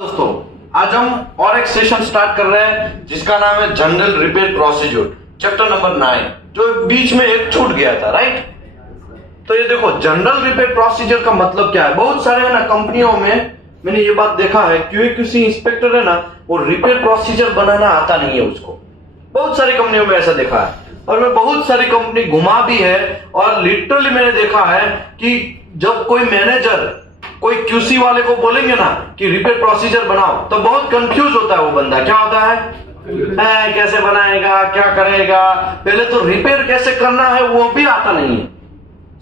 दोस्तों, आज हम और एक सेशन स्टार्ट कर रहे हैं जिसका नाम है general repair procedure chapter number 9, जो बीच में एक छूट गया था, राइट। तो ये देखो, जनरल रिपेयर प्रोसीजर का मतलब क्या है। बहुत सारे है ना कंपनियों में मैंने ये बात देखा है, QA/QC इंस्पेक्टर है ना, वो रिपेयर प्रोसीजर बनाना आता नहीं है उसको। बहुत सारी कंपनियों में ऐसा देखा है और मैं बहुत सारी कंपनी घुमा भी है और लिटरली मैंने देखा है कि जब कोई मैनेजर कोई QC वाले को बोलेंगे ना कि रिपेयर प्रोसीजर बनाओ, तो बहुत कंफ्यूज होता है वो बंदा। क्या होता है, कैसे बनाएगा, क्या करेगा, पहले तो रिपेयर कैसे करना है वो भी आता नहीं है।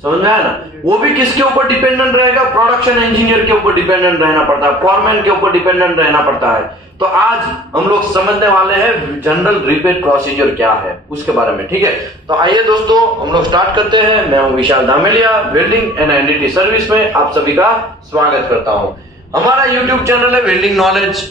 समझ में आया ना। वो भी किसके ऊपर डिपेंडेंट रहेगा, प्रोडक्शन इंजीनियर के ऊपर डिपेंडेंट रहना पड़ता है, फॉरमैन के ऊपर डिपेंडेंट रहना पड़ता है। तो आज हम लोग समझने वाले हैं जनरल रिपेयर प्रोसीजर क्या है उसके बारे में, ठीक है। तो आइए दोस्तों, हम लोग स्टार्ट करते हैं। मैं हूं Vishal Dhameliya, welding and NDT service में आप सभी का स्वागत करता हूं। हमारा यूट्यूब चैनल है वेल्डिंग नॉलेज,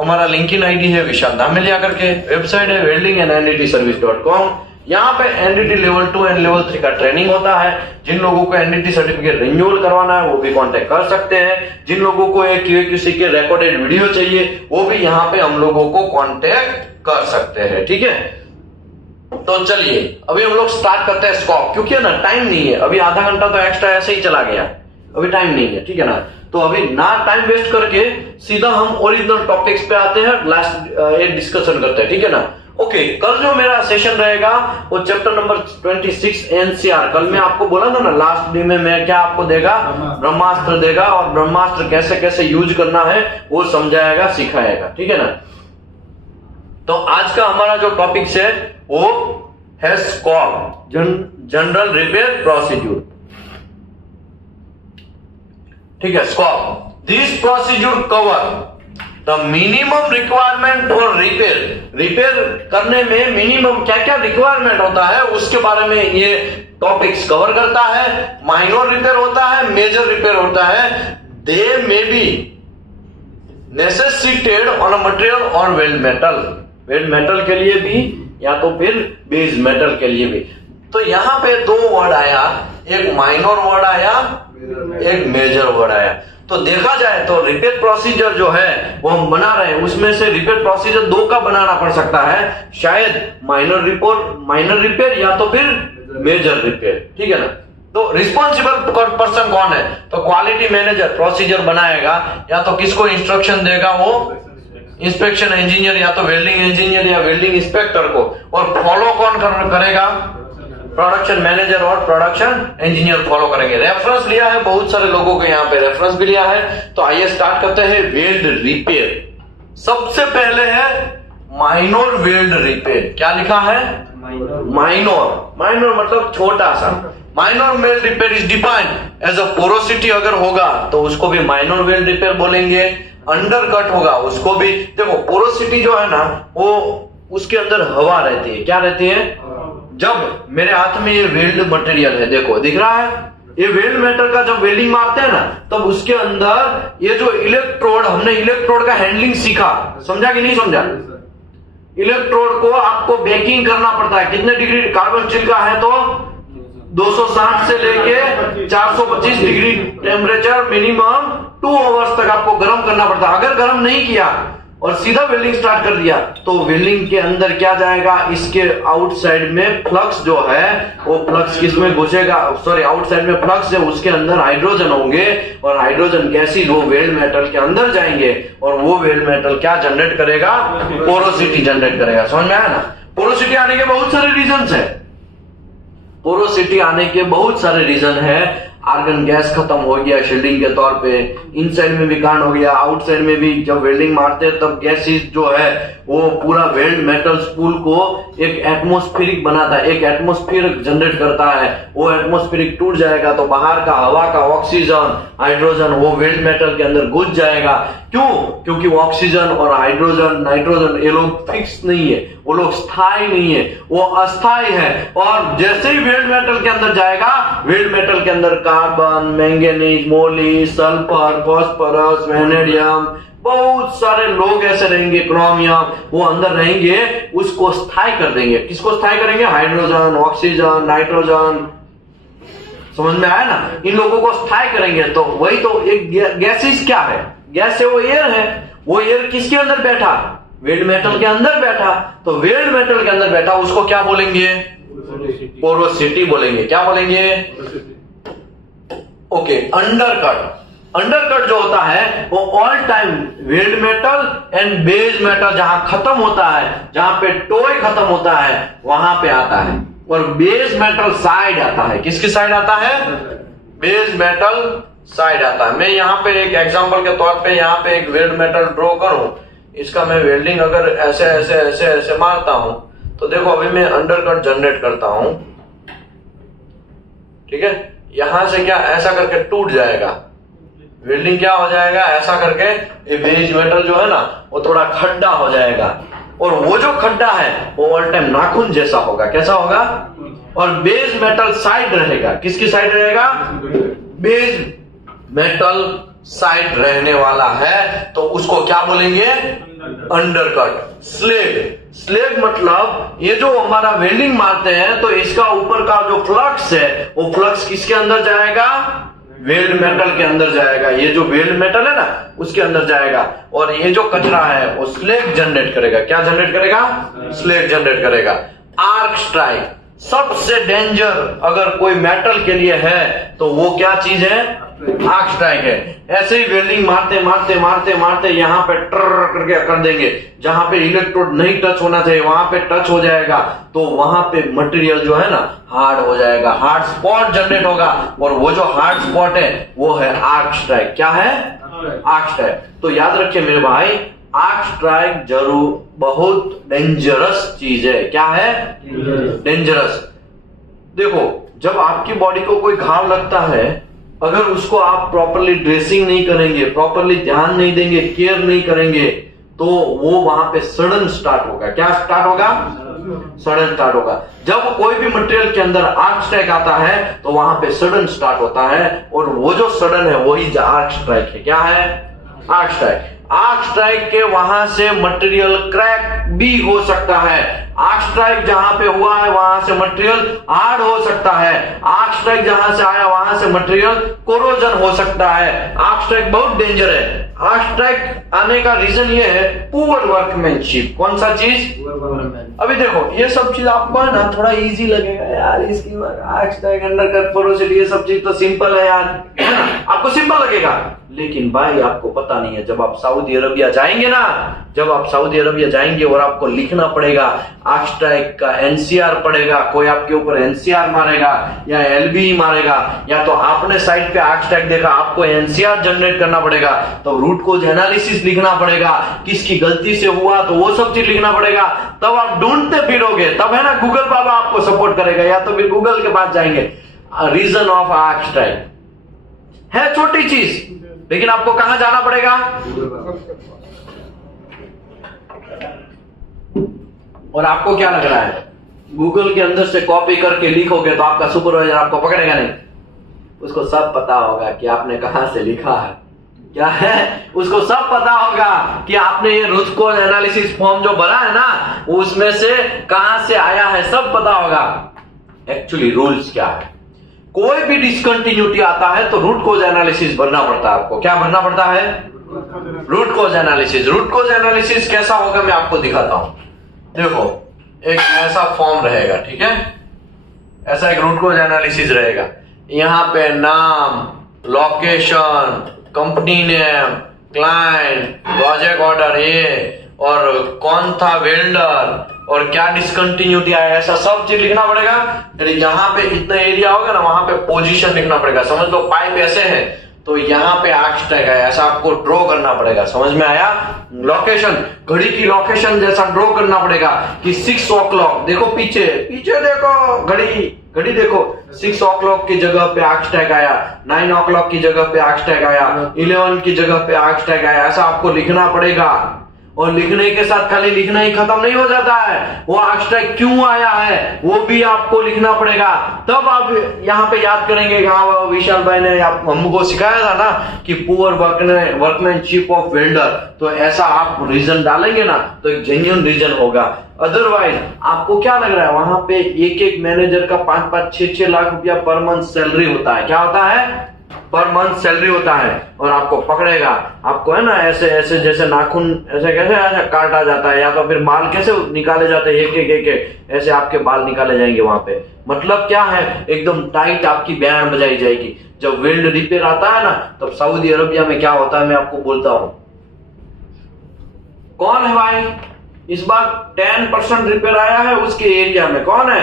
हमारा लिंकिन आईडी है विशाल धामेलिया करके, वेबसाइट है weldingandndtservice.com। यहाँ पे एनडीटी लेवल 2 एंड लेवल 3 का ट्रेनिंग होता है। जिन लोगों को एनडीटी सर्टिफिकेट रिन्यूअल करवाना है वो भी कांटेक्ट कर सकते हैं। जिन लोगों को एक QA/QC के रिकॉर्डेड वीडियो चाहिए वो भी यहाँ पे हम लोगों को कांटेक्ट कर सकते हैं, ठीक है। तो चलिए अभी हम लोग स्टार्ट करते हैं स्कोप, क्योंकि ना टाइम नहीं है। अभी आधा घंटा तो एक्स्ट्रा ऐसे ही चला गया, अभी टाइम नहीं है, ठीक है ना। तो अभी ना टाइम वेस्ट करके सीधा हम ओरिजिनल टॉपिक्स पे आते हैं, लास्ट एक डिस्कशन करते हैं, ठीक है ना। ओके, कल जो मेरा सेशन रहेगा वो चैप्टर नंबर 26 NCR। कल मैं आपको बोला था ना लास्ट डे में मैं क्या आपको देगा, ब्रह्मास्त्र देगा और ब्रह्मास्त्र कैसे कैसे यूज करना है वो समझाएगा, सिखाएगा, ठीक है ना। तो आज का हमारा जो टॉपिक है वो है स्कोप, जनरल रिपेयर प्रोसीजर, ठीक है। Scope, this procedure cover the minimum requirement for repair. Repair करने में मिनिमम क्या क्या रिक्वायरमेंट होता है उसके बारे में ये टॉपिक्स कवर करता है। माइनर रिपेयर होता है, मेजर रिपेयर होता है। They may be necessitated on a material और वेल्ड मेटल, वेल्ड मेटल के लिए भी या तो फिर बेस मेटल के लिए भी। तो यहाँ पे दो वर्ड आया, एक माइनर वर्ड आया, एक मेजर वर्ड आया। तो देखा जाए तो रिपेयर प्रोसीजर जो है वो हम बना रहे हैं, उसमें से रिपेयर प्रोसीजर दो का बनाना पड़ सकता है, शायद माइनर रिपेयर या तो फिर मेजर रिपेयर, ठीक है ना। तो रिस्पॉन्सिबल पर्सन कौन है, तो क्वालिटी मैनेजर प्रोसीजर बनाएगा, या तो किसको इंस्ट्रक्शन देगा, वो इंस्पेक्शन इंजीनियर या तो वेल्डिंग इंजीनियर या वेल्डिंग इंस्पेक्टर को। और फॉलो कौन करेगा, प्रोडक्शन मैनेजर और प्रोडक्शन इंजीनियर फॉलो करेंगे। रेफरेंस लिया है बहुत सारे लोगों के, यहाँ पे रेफरेंस भी लिया है। तो आइए स्टार्ट करते हैं वेल्ड रिपेयर। सबसे पहले है माइनर वेल्ड रिपेयर। क्या लिखा है, माइनर मतलब छोटा सा। Minor weld repair is defined as a porosity, अगर होगा तो उसको भी माइनर वेल्ड रिपेयर बोलेंगे। अंडर कट होगा उसको भी। देखो पोरोसिटी जो है ना, वो उसके अंदर हवा रहती है। क्या रहती है, जब मेरे हाथ में ये वेल्ड मटेरियल है, देखो दिख रहा है, ये वेल्ड मेटल का जब वेल्डिंग मारते हैं ना, तब उसके अंदर ये जो इलेक्ट्रोड, हमने इलेक्ट्रोड का हैंडलिंग सीखा, समझा कि नहीं समझा। इलेक्ट्रोड को आपको बेकिंग करना पड़ता है। कितने डिग्री कार्बन स्टील का है तो 260 से लेके 425 डिग्री टेम्परेचर मिनिमम 2 आवर्स तक आपको गर्म करना पड़ता है। अगर गर्म नहीं किया और सीधा वेल्डिंग स्टार्ट कर दिया तो वेल्डिंग के अंदर क्या जाएगा, इसके आउटसाइड में फ्लक्स जो है वो फ्लक्स किसमें घुसेगा, सॉरी आउटसाइड में फ्लक्स है, उसके अंदर हाइड्रोजन होंगे और हाइड्रोजन गैसेज वो वेल्ड मेटल के अंदर जाएंगे और वो वेल्ड मेटल क्या जनरेट करेगा, पोरोसिटी जनरेट करेगा। समझ में आया ना। पोरोसिटी आने के बहुत सारे रीजन है, पोरोसिटी आने के बहुत सारे रीजन है। आर्गन गैस खत्म हो गया शील्डिंग के तौर पे, इनसाइड में भी कांड हो गया, आउटसाइड में भी जब वेल्डिंग मारते हैं तब गैसेस जो है वो पूरा वेल्ड मेटल स्पूल को एक एटमॉस्फेरिक बनाता है, एक एटमॉस्फेयर जनरेट करता है। वो एटमॉस्फेरिक टूट जाएगा तो बाहर का हवा का ऑक्सीजन हाइड्रोजन वो वेल्ड मेटल के अंदर घुस जाएगा। क्यों, क्योंकि वो ऑक्सीजन और हाइड्रोजन नाइट्रोजन ये लोग फिक्स नहीं है, वो लोग स्थायी नहीं है, वो अस्थायी है। और जैसे ही वेल्ड मेटल के अंदर जाएगा, वेल्ड मेटल के अंदर कार्बन, मैंगनीज, मोली, सल्फर, फास्फोरस, वेनेडियम, बहुत सारे लोग ऐसे रहेंगे, क्रोमियम, वो अंदर रहेंगे, उसको स्थायी कर देंगे। किसको स्थायी करेंगे, हाइड्रोजन, ऑक्सीजन, नाइट्रोजन। समझ में आया ना। इन लोगों को स्थायी करेंगे तो वही तो एक गैसेस क्या है, गैस है वो एयर है, वो एयर किसके अंदर बैठा, वेल्ड मेटल के अंदर बैठा, तो वेल्ड मेटल के अंदर बैठा उसको क्या बोलेंगे, पोरोसिटी बोलेंगे। क्या बोलेंगे, ओके। अंडरकट, अंडरकट जो होता है वो all time weld metal and base metal जहां खत्म होता है, जहां पे टोय खत्म होता है वहां पे आता है, और बेस मेटल साइड आता है। किसकी साइड आता है, बेस मेटल साइड आता है। मैं यहां पे एक एग्जांपल के तौर पे यहां पे एक वेल्ड मेटल ड्रॉ करूं, इसका मैं वेल्डिंग अगर ऐसे ऐसे ऐसे ऐसे मारता हूं तो देखो अभी मैं अंडरकट जनरेट करता हूं, ठीक है। यहां से क्या ऐसा करके टूट जाएगा, वेल्डिंग क्या हो जाएगा, ऐसा करके ये बेस मेटल जो है ना वो थोड़ा खड्डा हो जाएगा, और वो जो खड्डा है वो ऑल टाइम नाखून जैसा होगा। कैसा होगा, और बेस मेटल साइड रहेगा। किसकी साइड रहेगा, बेस मेटल साइड रहने वाला है, तो उसको क्या बोलेंगे, अंडरकट। स्लेग, स्लेग मतलब ये जो हमारा वेल्डिंग मारते हैं तो इसका ऊपर का जो फ्लक्स है वो फ्लक्स किसके अंदर जाएगा, वेल्ड मेटल के अंदर जाएगा। ये जो वेल्ड मेटल है ना उसके अंदर जाएगा, और ये जो कचरा है वो स्लेग जनरेट करेगा। क्या जनरेट करेगा, स्लेग जनरेट करेगा। आर्क स्ट्राइक, सबसे डेंजर अगर कोई मेटल के लिए है तो वो क्या चीज है, आर्क स्ट्राइक है। ऐसे ही वेल्डिंग मारते मारते मारते मारते यहाँ पे ट्र करके कर देंगे, जहां पे इलेक्ट्रोड नहीं टच होना चाहिए वहां पे टच हो जाएगा, तो वहां पे मटेरियल जो है ना हार्ड हो जाएगा, हार्ड स्पॉट जनरेट होगा, और वो जो हार्ड स्पॉट है वो है आर्क स्ट्राइक। क्या है, आर्क स्ट्राइक। तो याद रखिए मेरे भाई, आर्क स्ट्राइक जरूर बहुत डेंजरस चीज है। क्या है, डेंजरस। देखो जब आपकी बॉडी को कोई घाव लगता है, अगर उसको आप प्रॉपरली ड्रेसिंग नहीं करेंगे, प्रॉपरली ध्यान नहीं देंगे, केयर नहीं करेंगे, तो वो वहां पे सडन स्टार्ट होगा। क्या स्टार्ट होगा, सडन स्टार्ट होगा। जब कोई भी मटेरियल के अंदर आर्क स्ट्राइक आता है तो वहां पे सडन स्टार्ट होता है, और वो जो सडन है वही आर्क स्ट्राइक है। क्या है, आर्क स्ट्राइक। आर्क स्ट्राइक के वहां से मटेरियल क्रैक भी हो सकता है। आर्क स्ट्राइक जहां पे हुआ है वहां से मटेरियल हार्ड हो सकता है। आर्क स्ट्राइक जहां से आया वहां से मटेरियल कोरोजन हो सकता है। आर्क स्ट्राइक बहुत डेंजर है। आर्क स्ट्राइक आने का रीजन ये है पुअर वर्कमैनशिप। कौन सा चीज, अभी देखो ये सब चीज आपको है ना थोड़ा इजी लगेगा यार, इसकी आर्क स्ट्राइक, अंडरकट, पोरोसिटी, ये सब चीज तो सिंपल है यार, आपको सिंपल लगेगा। लेकिन भाई आपको पता नहीं है, जब आप सऊदी अरबिया जाएंगे ना, जब आप सऊदी अरबिया जाएंगे और आपको लिखना पड़ेगा आर्क स्ट्राइक का एनसीआर पड़ेगा, कोई आपके ऊपर एनसीआर मारेगा या एलबी मारेगा, या तो आपने साइट पे आर्क स्ट्राइक देखा आपको एनसीआर जनरेट करना पड़ेगा, तो रूट कोज एनालिसिस लिखना पड़ेगा, किसकी गलती से हुआ तो वो सब चीज लिखना पड़ेगा, तब आप ढूंढते फिरोगे, तब है ना गूगल बाबा आपको सपोर्ट करेगा, या तो फिर गूगल के पास जाएंगे। रीजन ऑफ आर्क स्ट्राइक है छोटी चीज, लेकिन आपको कहां जाना पड़ेगा, और आपको क्या लग रहा है गूगल के अंदर से कॉपी करके लिखोगे तो आपका सुपरवाइजर आपको पकड़ेगा नहीं, उसको सब पता होगा कि आपने कहां से लिखा है। क्या है, उसको सब पता होगा कि आपने ये रूट कोज एनालिसिस फॉर्म जो भरा है ना उसमें से कहां से आया है, सब पता होगा। एक्चुअली रूल्स क्या है, कोई भी डिसकंटिन्यूटी आता है तो रूट कोज एनालिसिस भरना पड़ता है आपको। क्या भरना पड़ता है, root cause analysis. Root cause analysis कैसा होगा मैं आपको दिखाता हूं। देखो एक ऐसा फॉर्म रहेगा, ठीक है, ऐसा एक रूट कोज एनालिसिस रहेगा। यहां पे नाम, location, company name, client, project order, ये और कौन था वेल्डर और क्या डिसकंटिन्यूटी आया, ऐसा सब चीज लिखना पड़ेगा। यहाँ पे इतना एरिया होगा ना वहां पे पोजीशन लिखना पड़ेगा। समझ लो पाइप ऐसे है तो यहाँ पे आर्क स्ट्राइक है, ऐसा आपको ड्रॉ करना पड़ेगा। समझ में आया। लोकेशन, घड़ी की लोकेशन जैसा ड्रॉ करना पड़ेगा कि 6 o'clock, देखो पीछे पीछे देखो घड़ी देखो, 6 o'clock की जगह पे आर्क स्ट्राइक आया, 9 o'clock की जगह पे आर्क स्ट्राइक आया, 11 की जगह पे आर्क स्ट्राइक आया, ऐसा आपको लिखना पड़ेगा। और लिखने के साथ खाली लिखना ही खत्म नहीं हो जाता है, वो आर्क स्ट्राइक क्यों आया है वो भी आपको लिखना पड़ेगा। तब आप यहाँ पे याद करेंगे कि हाँ विशाल भाई ने हमको सिखाया था ना कि पुअर वर्कमैनशिप ऑफ वेल्डर, तो ऐसा आप रीजन डालेंगे ना तो एक जेन्युइन रीजन होगा। अदरवाइज आपको क्या लग रहा है वहां पे एक मैनेजर का 5-5, 6-6 लाख रुपया पर मंथ सैलरी होता है। क्या होता है, पर मंथ सैलरी होता है और आपको पकड़ेगा, आपको है ना ऐसे ऐसे जैसे नाखून ऐसे कैसे ऐसे काटा जाता है, या तो फिर बाल कैसे निकाले जाते हैं एक ऐसे आपके बाल निकाले जाएंगे वहां पे। मतलब क्या है, एकदम टाइट आपकी बैंड बजाई जाएगी। जब वेल्ड रिपेयर आता है ना, तब सऊदी अरबिया में क्या होता है मैं आपको बोलता हूं। कौन है भाई इस बार 10% रिपेयर आया है उसके एरिया में? कौन है?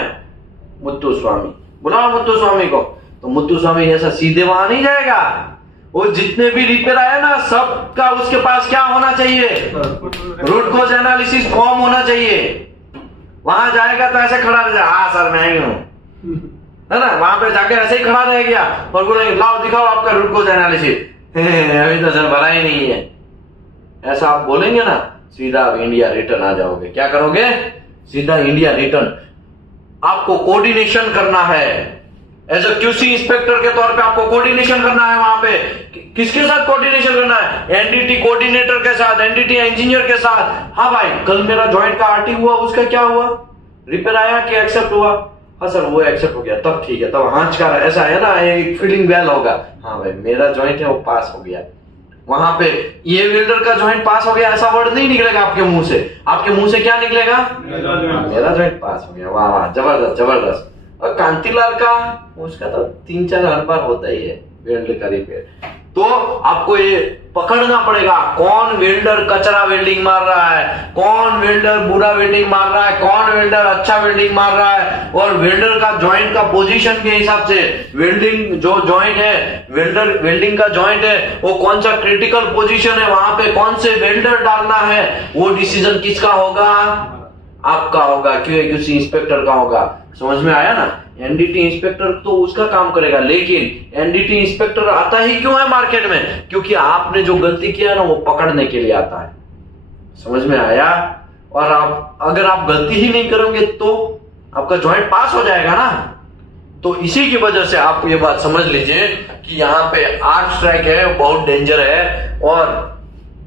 मुत्तु स्वामी। बुलाओ मुत्तु स्वामी को। तो मुत्तु स्वामी ऐसा सीधे वहां नहीं जाएगा, वो जितने भी रिपेयर आए ना सबका उसके पास क्या होना चाहिए, रूट कॉज एनालिसिस फॉर्म होना चाहिए। वहां जाएगा तो ऐसे खड़ा रह जाए, हाँ सर मैं ही हूं, है ना। वहां पे जाके ऐसे ही खड़ा रह गया और बोलेंगे लाओ दिखाओ आपका रूट कॉज एनालिसिस, अभी तो सर भरा ही नहीं है। ऐसा आप बोलेंगे ना, सीधा आप इंडिया रिटर्न आ जाओगे। क्या करोगे? सीधा इंडिया रिटर्न। आपको कोऑर्डिनेशन करना है एज अ क्यूसी इंस्पेक्टर के तौर पे, आपको कोऑर्डिनेशन करना है वहां पे। किसके साथ कोऑर्डिनेशन करना है? एनडीटी कोऑर्डिनेटर के साथ, एनडीटी इंजीनियर के साथ। हाँ भाई कल मेरा जॉइंट का आरटी हुआ, उसका क्या हुआ, रिपेयर आया कि एक्सेप्ट हुआ? हाँ सर वो एक्सेप्ट हो गया, तब ठीक है, तब हाथ का ऐसा है ना, एक फीलिंग वेल होगा, हाँ भाई मेरा जॉइंट है वो पास हो गया। वहां पे ये वेल्डर का जॉइंट पास हो गया ऐसा वर्ड नहीं निकलेगा आपके मुंह से। आपके मुंह से क्या निकलेगा? मेरा जॉइंट पास हो गया। वाह वाह, जबरदस्त जबरदस्त। और कांतिलाल का, उसका तो 3-4 हर बार होता ही है वेल्ड का रिपेयर। तो आपको ये पकड़ना पड़ेगा कौन वेल्डर कचरा वेल्डिंग मार रहा है, कौन वेल्डर बुरा वेल्डिंग मार रहा है, कौन वेल्डर अच्छा वेल्डिंग मार रहा है। और वेल्डर का जॉइंट का पोजीशन के हिसाब से वेल्डिंग जो जॉइंट है, वेल्डिंग का जॉइंट है वो कौन सा क्रिटिकल पोजीशन है, वहां पे कौन से वेल्डर डालना है, वो डिसीजन किसका होगा? आपका होगा, क्यूसी इंस्पेक्टर का होगा। समझ में आया ना? एनडीटी इंस्पेक्टर तो उसका काम करेगा, लेकिन एनडीटी इंस्पेक्टर आता ही क्यों है मार्केट में? क्योंकि आपने जो गलती किया ना वो पकड़ने के लिए आता है। समझ में आया? और आप अगर आप गलती ही नहीं करोगे तो आपका जॉइंट पास हो जाएगा ना। तो इसी की वजह से आप ये बात समझ लीजिए कि यहाँ पे आर्क स्ट्राइक है बहुत डेंजर है। और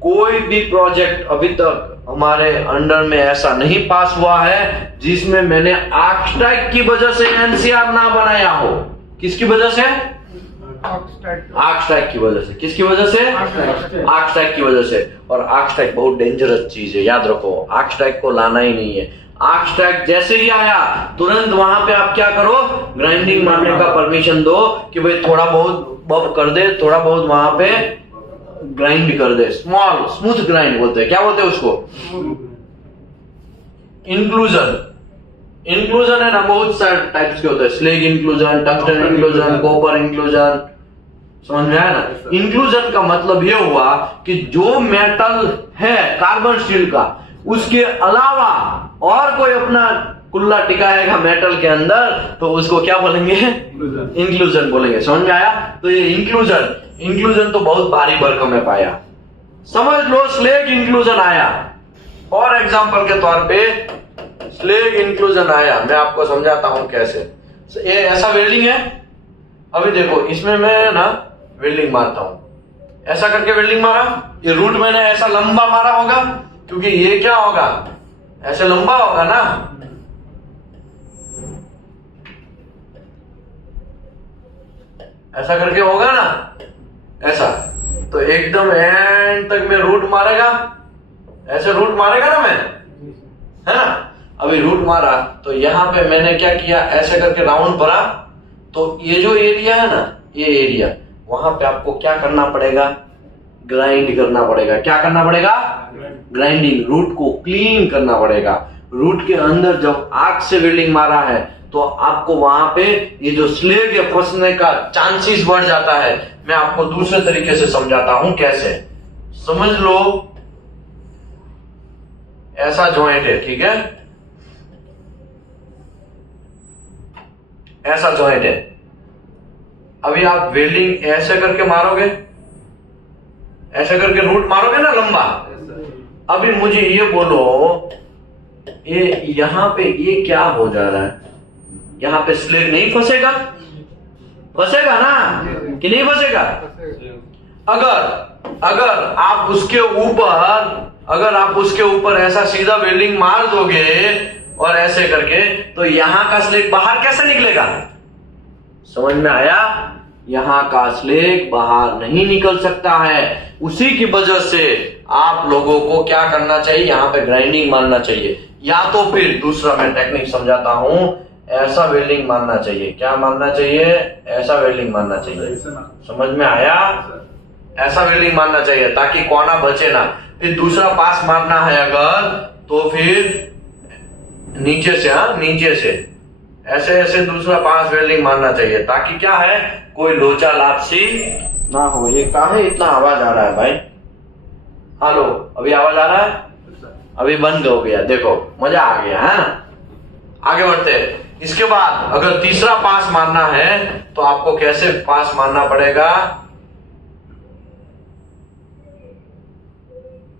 कोई भी प्रोजेक्ट अभी तक हमारे अंडर में ऐसा नहीं पास हुआ है जिसमें मैंने आर्क स्ट्राइक की वजह से एनसीआर ना बनाया हो। किसकी वजह से? आर्क स्ट्राइक की वजह से। किसकी वजह से? आर्क स्ट्राइक की वजह से। और आर्क स्ट्राइक बहुत डेंजरस चीज है, याद रखो। आर्क स्ट्राइक को लाना ही नहीं है। आर्क स्ट्राइक जैसे ही आया तुरंत वहां पे आप क्या करो, ग्राइंडिंग मारने का परमिशन दो कि भाई थोड़ा बहुत बफ कर दे, थोड़ा बहुत वहां पे ग्राइंड कर दे, स्मॉल स्मूथ ग्राइंड बोलते हैं। क्या बोलते हैं उसको? इंक्लूजन। इंक्लूजन है ना, बहुत सारे टाइप्स के होते हैं, slag inclusion, tungsten inclusion, copper inclusion. समझ में आया ना? इंक्लूजन का मतलब ये हुआ कि जो मेटल है कार्बन स्टील का, उसके अलावा और कोई अपना कुल्ला टिकाएगा मेटल के अंदर तो उसको क्या बोलेंगे? इंक्लूजन बोलेंगे। समझ में आया? तो ये इंक्लूजन तो बहुत भारी भरकम में पाया। समझ लो स्लेग इंक्लूजन आया। और एग्जांपल के तौर पे स्लेग इंक्लूजन आया, मैं आपको समझाता हूं कैसे। ये ऐसा वेल्डिंग है, अभी देखो इसमें मैं ना वेल्डिंग मारता हूं, ऐसा करके वेल्डिंग मारा, ये रूट मैंने ऐसा लंबा मारा होगा क्योंकि ये क्या होगा, ऐसे लंबा होगा ना। ऐसा करके होगा ना, ऐसा। तो एकदम एंड तक में रूट मारेगा, ऐसे रूट मारेगा ना मैं, है ना। अभी रूट मारा तो यहां पे मैंने क्या किया, ऐसे करके राउंड भरा। तो ये जो एरिया है ना, ये एरिया, वहां पे आपको क्या करना पड़ेगा? ग्राइंड करना पड़ेगा। क्या करना पड़ेगा? ग्राइंडिंग, रूट को क्लीन करना पड़ेगा। रूट के अंदर जब आग से वेल्डिंग मारा है तो आपको वहां पे ये जो स्लेग है फंसने का चांसेस बढ़ जाता है। मैं आपको दूसरे तरीके से समझाता हूं कैसे। समझ लो ऐसा जॉइंट है, ठीक है, ऐसा जॉइंट है। अभी आप वेल्डिंग ऐसे करके मारोगे, ऐसे करके रूट मारोगे ना लंबा। अभी मुझे ये बोलो, ये यहां पे ये क्या हो जा रहा है? यहां पे स्लेग नहीं फंसेगा? फंसेगा ना कि नहीं फंसेगा? अगर आप उसके ऊपर ऐसा सीधा वेल्डिंग मार दोगे और ऐसे करके, तो यहां का स्लेग बाहर कैसे निकलेगा? समझ में आया? यहाँ का स्लैग बाहर नहीं निकल सकता है। उसी की वजह से आप लोगों को क्या करना चाहिए, यहाँ पे ग्राइंडिंग मारना चाहिए, या तो फिर दूसरा मैं टेक्निक समझाता हूँ, ऐसा वेल्डिंग मारना चाहिए। क्या मारना चाहिए? ऐसा वेल्डिंग मारना चाहिए। समझ में आया? ऐसा वेल्डिंग मारना चाहिए ताकि कोना बचे ना। फिर दूसरा पास मारना है अगर, तो फिर नीचे से, नीचे से ऐसे ऐसे दूसरा पास वेल्डिंग मारना चाहिए, ताकि क्या है, कोई लोचा लापसी ना हो। ये काहे इतना आवाज आ रहा है भाई? हेलो, अभी आवाज आ रहा है? अभी बंद हो गया, देखो मजा आ गया है। आगे बढ़ते हैं। इसके बाद अगर तीसरा पास मारना है तो आपको कैसे पास मारना पड़ेगा?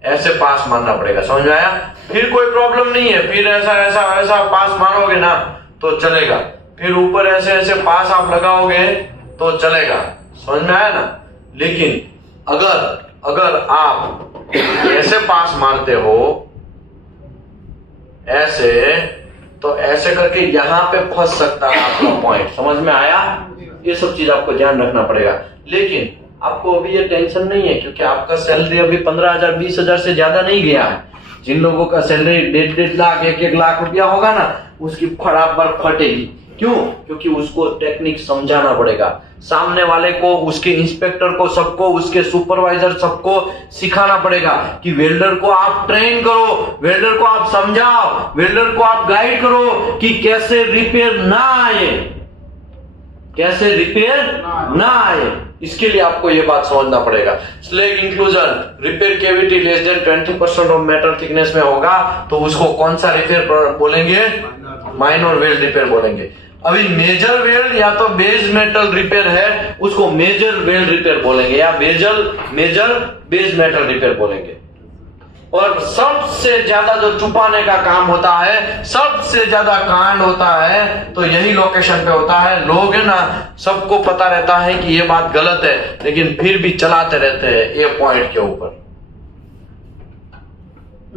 ऐसे पास मारना पड़ेगा। समझ में आया? फिर कोई प्रॉब्लम नहीं है, फिर ऐसा ऐसा ऐसा पास मारोगे ना तो चलेगा। फिर ऊपर ऐसे ऐसे पास आप लगाओगे तो चलेगा। समझ में आया ना? लेकिन अगर आप ऐसे पास मारते हो, ऐसे, तो ऐसे करके यहां पे फंस सकता है आपका पॉइंट। समझ में आया? ये सब चीज आपको ध्यान रखना पड़ेगा। लेकिन आपको अभी ये टेंशन नहीं है, क्योंकि आपका सैलरी अभी 15,000 20,000 से ज्यादा नहीं गया है। जिन लोगों का सैलरी 1.5 लाख 1 लाख रुपया होगा ना, उसकी खराब बार फटेगी। क्यों? क्योंकि उसको टेक्निक समझाना पड़ेगा, सामने वाले को, उसके इंस्पेक्टर को, सबको, उसके सुपरवाइजर सबको सिखाना पड़ेगा कि वेल्डर को आप ट्रेन करो, वेल्डर को आप समझाओ, वेल्डर को आप गाइड करो कि कैसे रिपेयर ना आए, कैसे रिपेयर ना आए। इसके लिए आपको ये बात समझना पड़ेगा। Slag inclusion, repair cavity less than 20% of metal thickness में होगा तो उसको कौन सा रिपेयर बोलेंगे? माइनर वेल्ड रिपेयर बोलेंगे। अभी मेजर वेल्ड या तो बेस मेटल रिपेयर है, उसको मेजर वेल्ड रिपेयर बोलेंगे, या मेजर बेस मेटल रिपेयर बोलेंगे। और सबसे ज्यादा जो छुपाने का काम होता है, सबसे ज्यादा कांड होता है, तो यही लोकेशन पे होता है। लोग है ना, सबको पता रहता है कि ये बात गलत है, लेकिन फिर भी चलाते रहते हैं ये पॉइंट के ऊपर।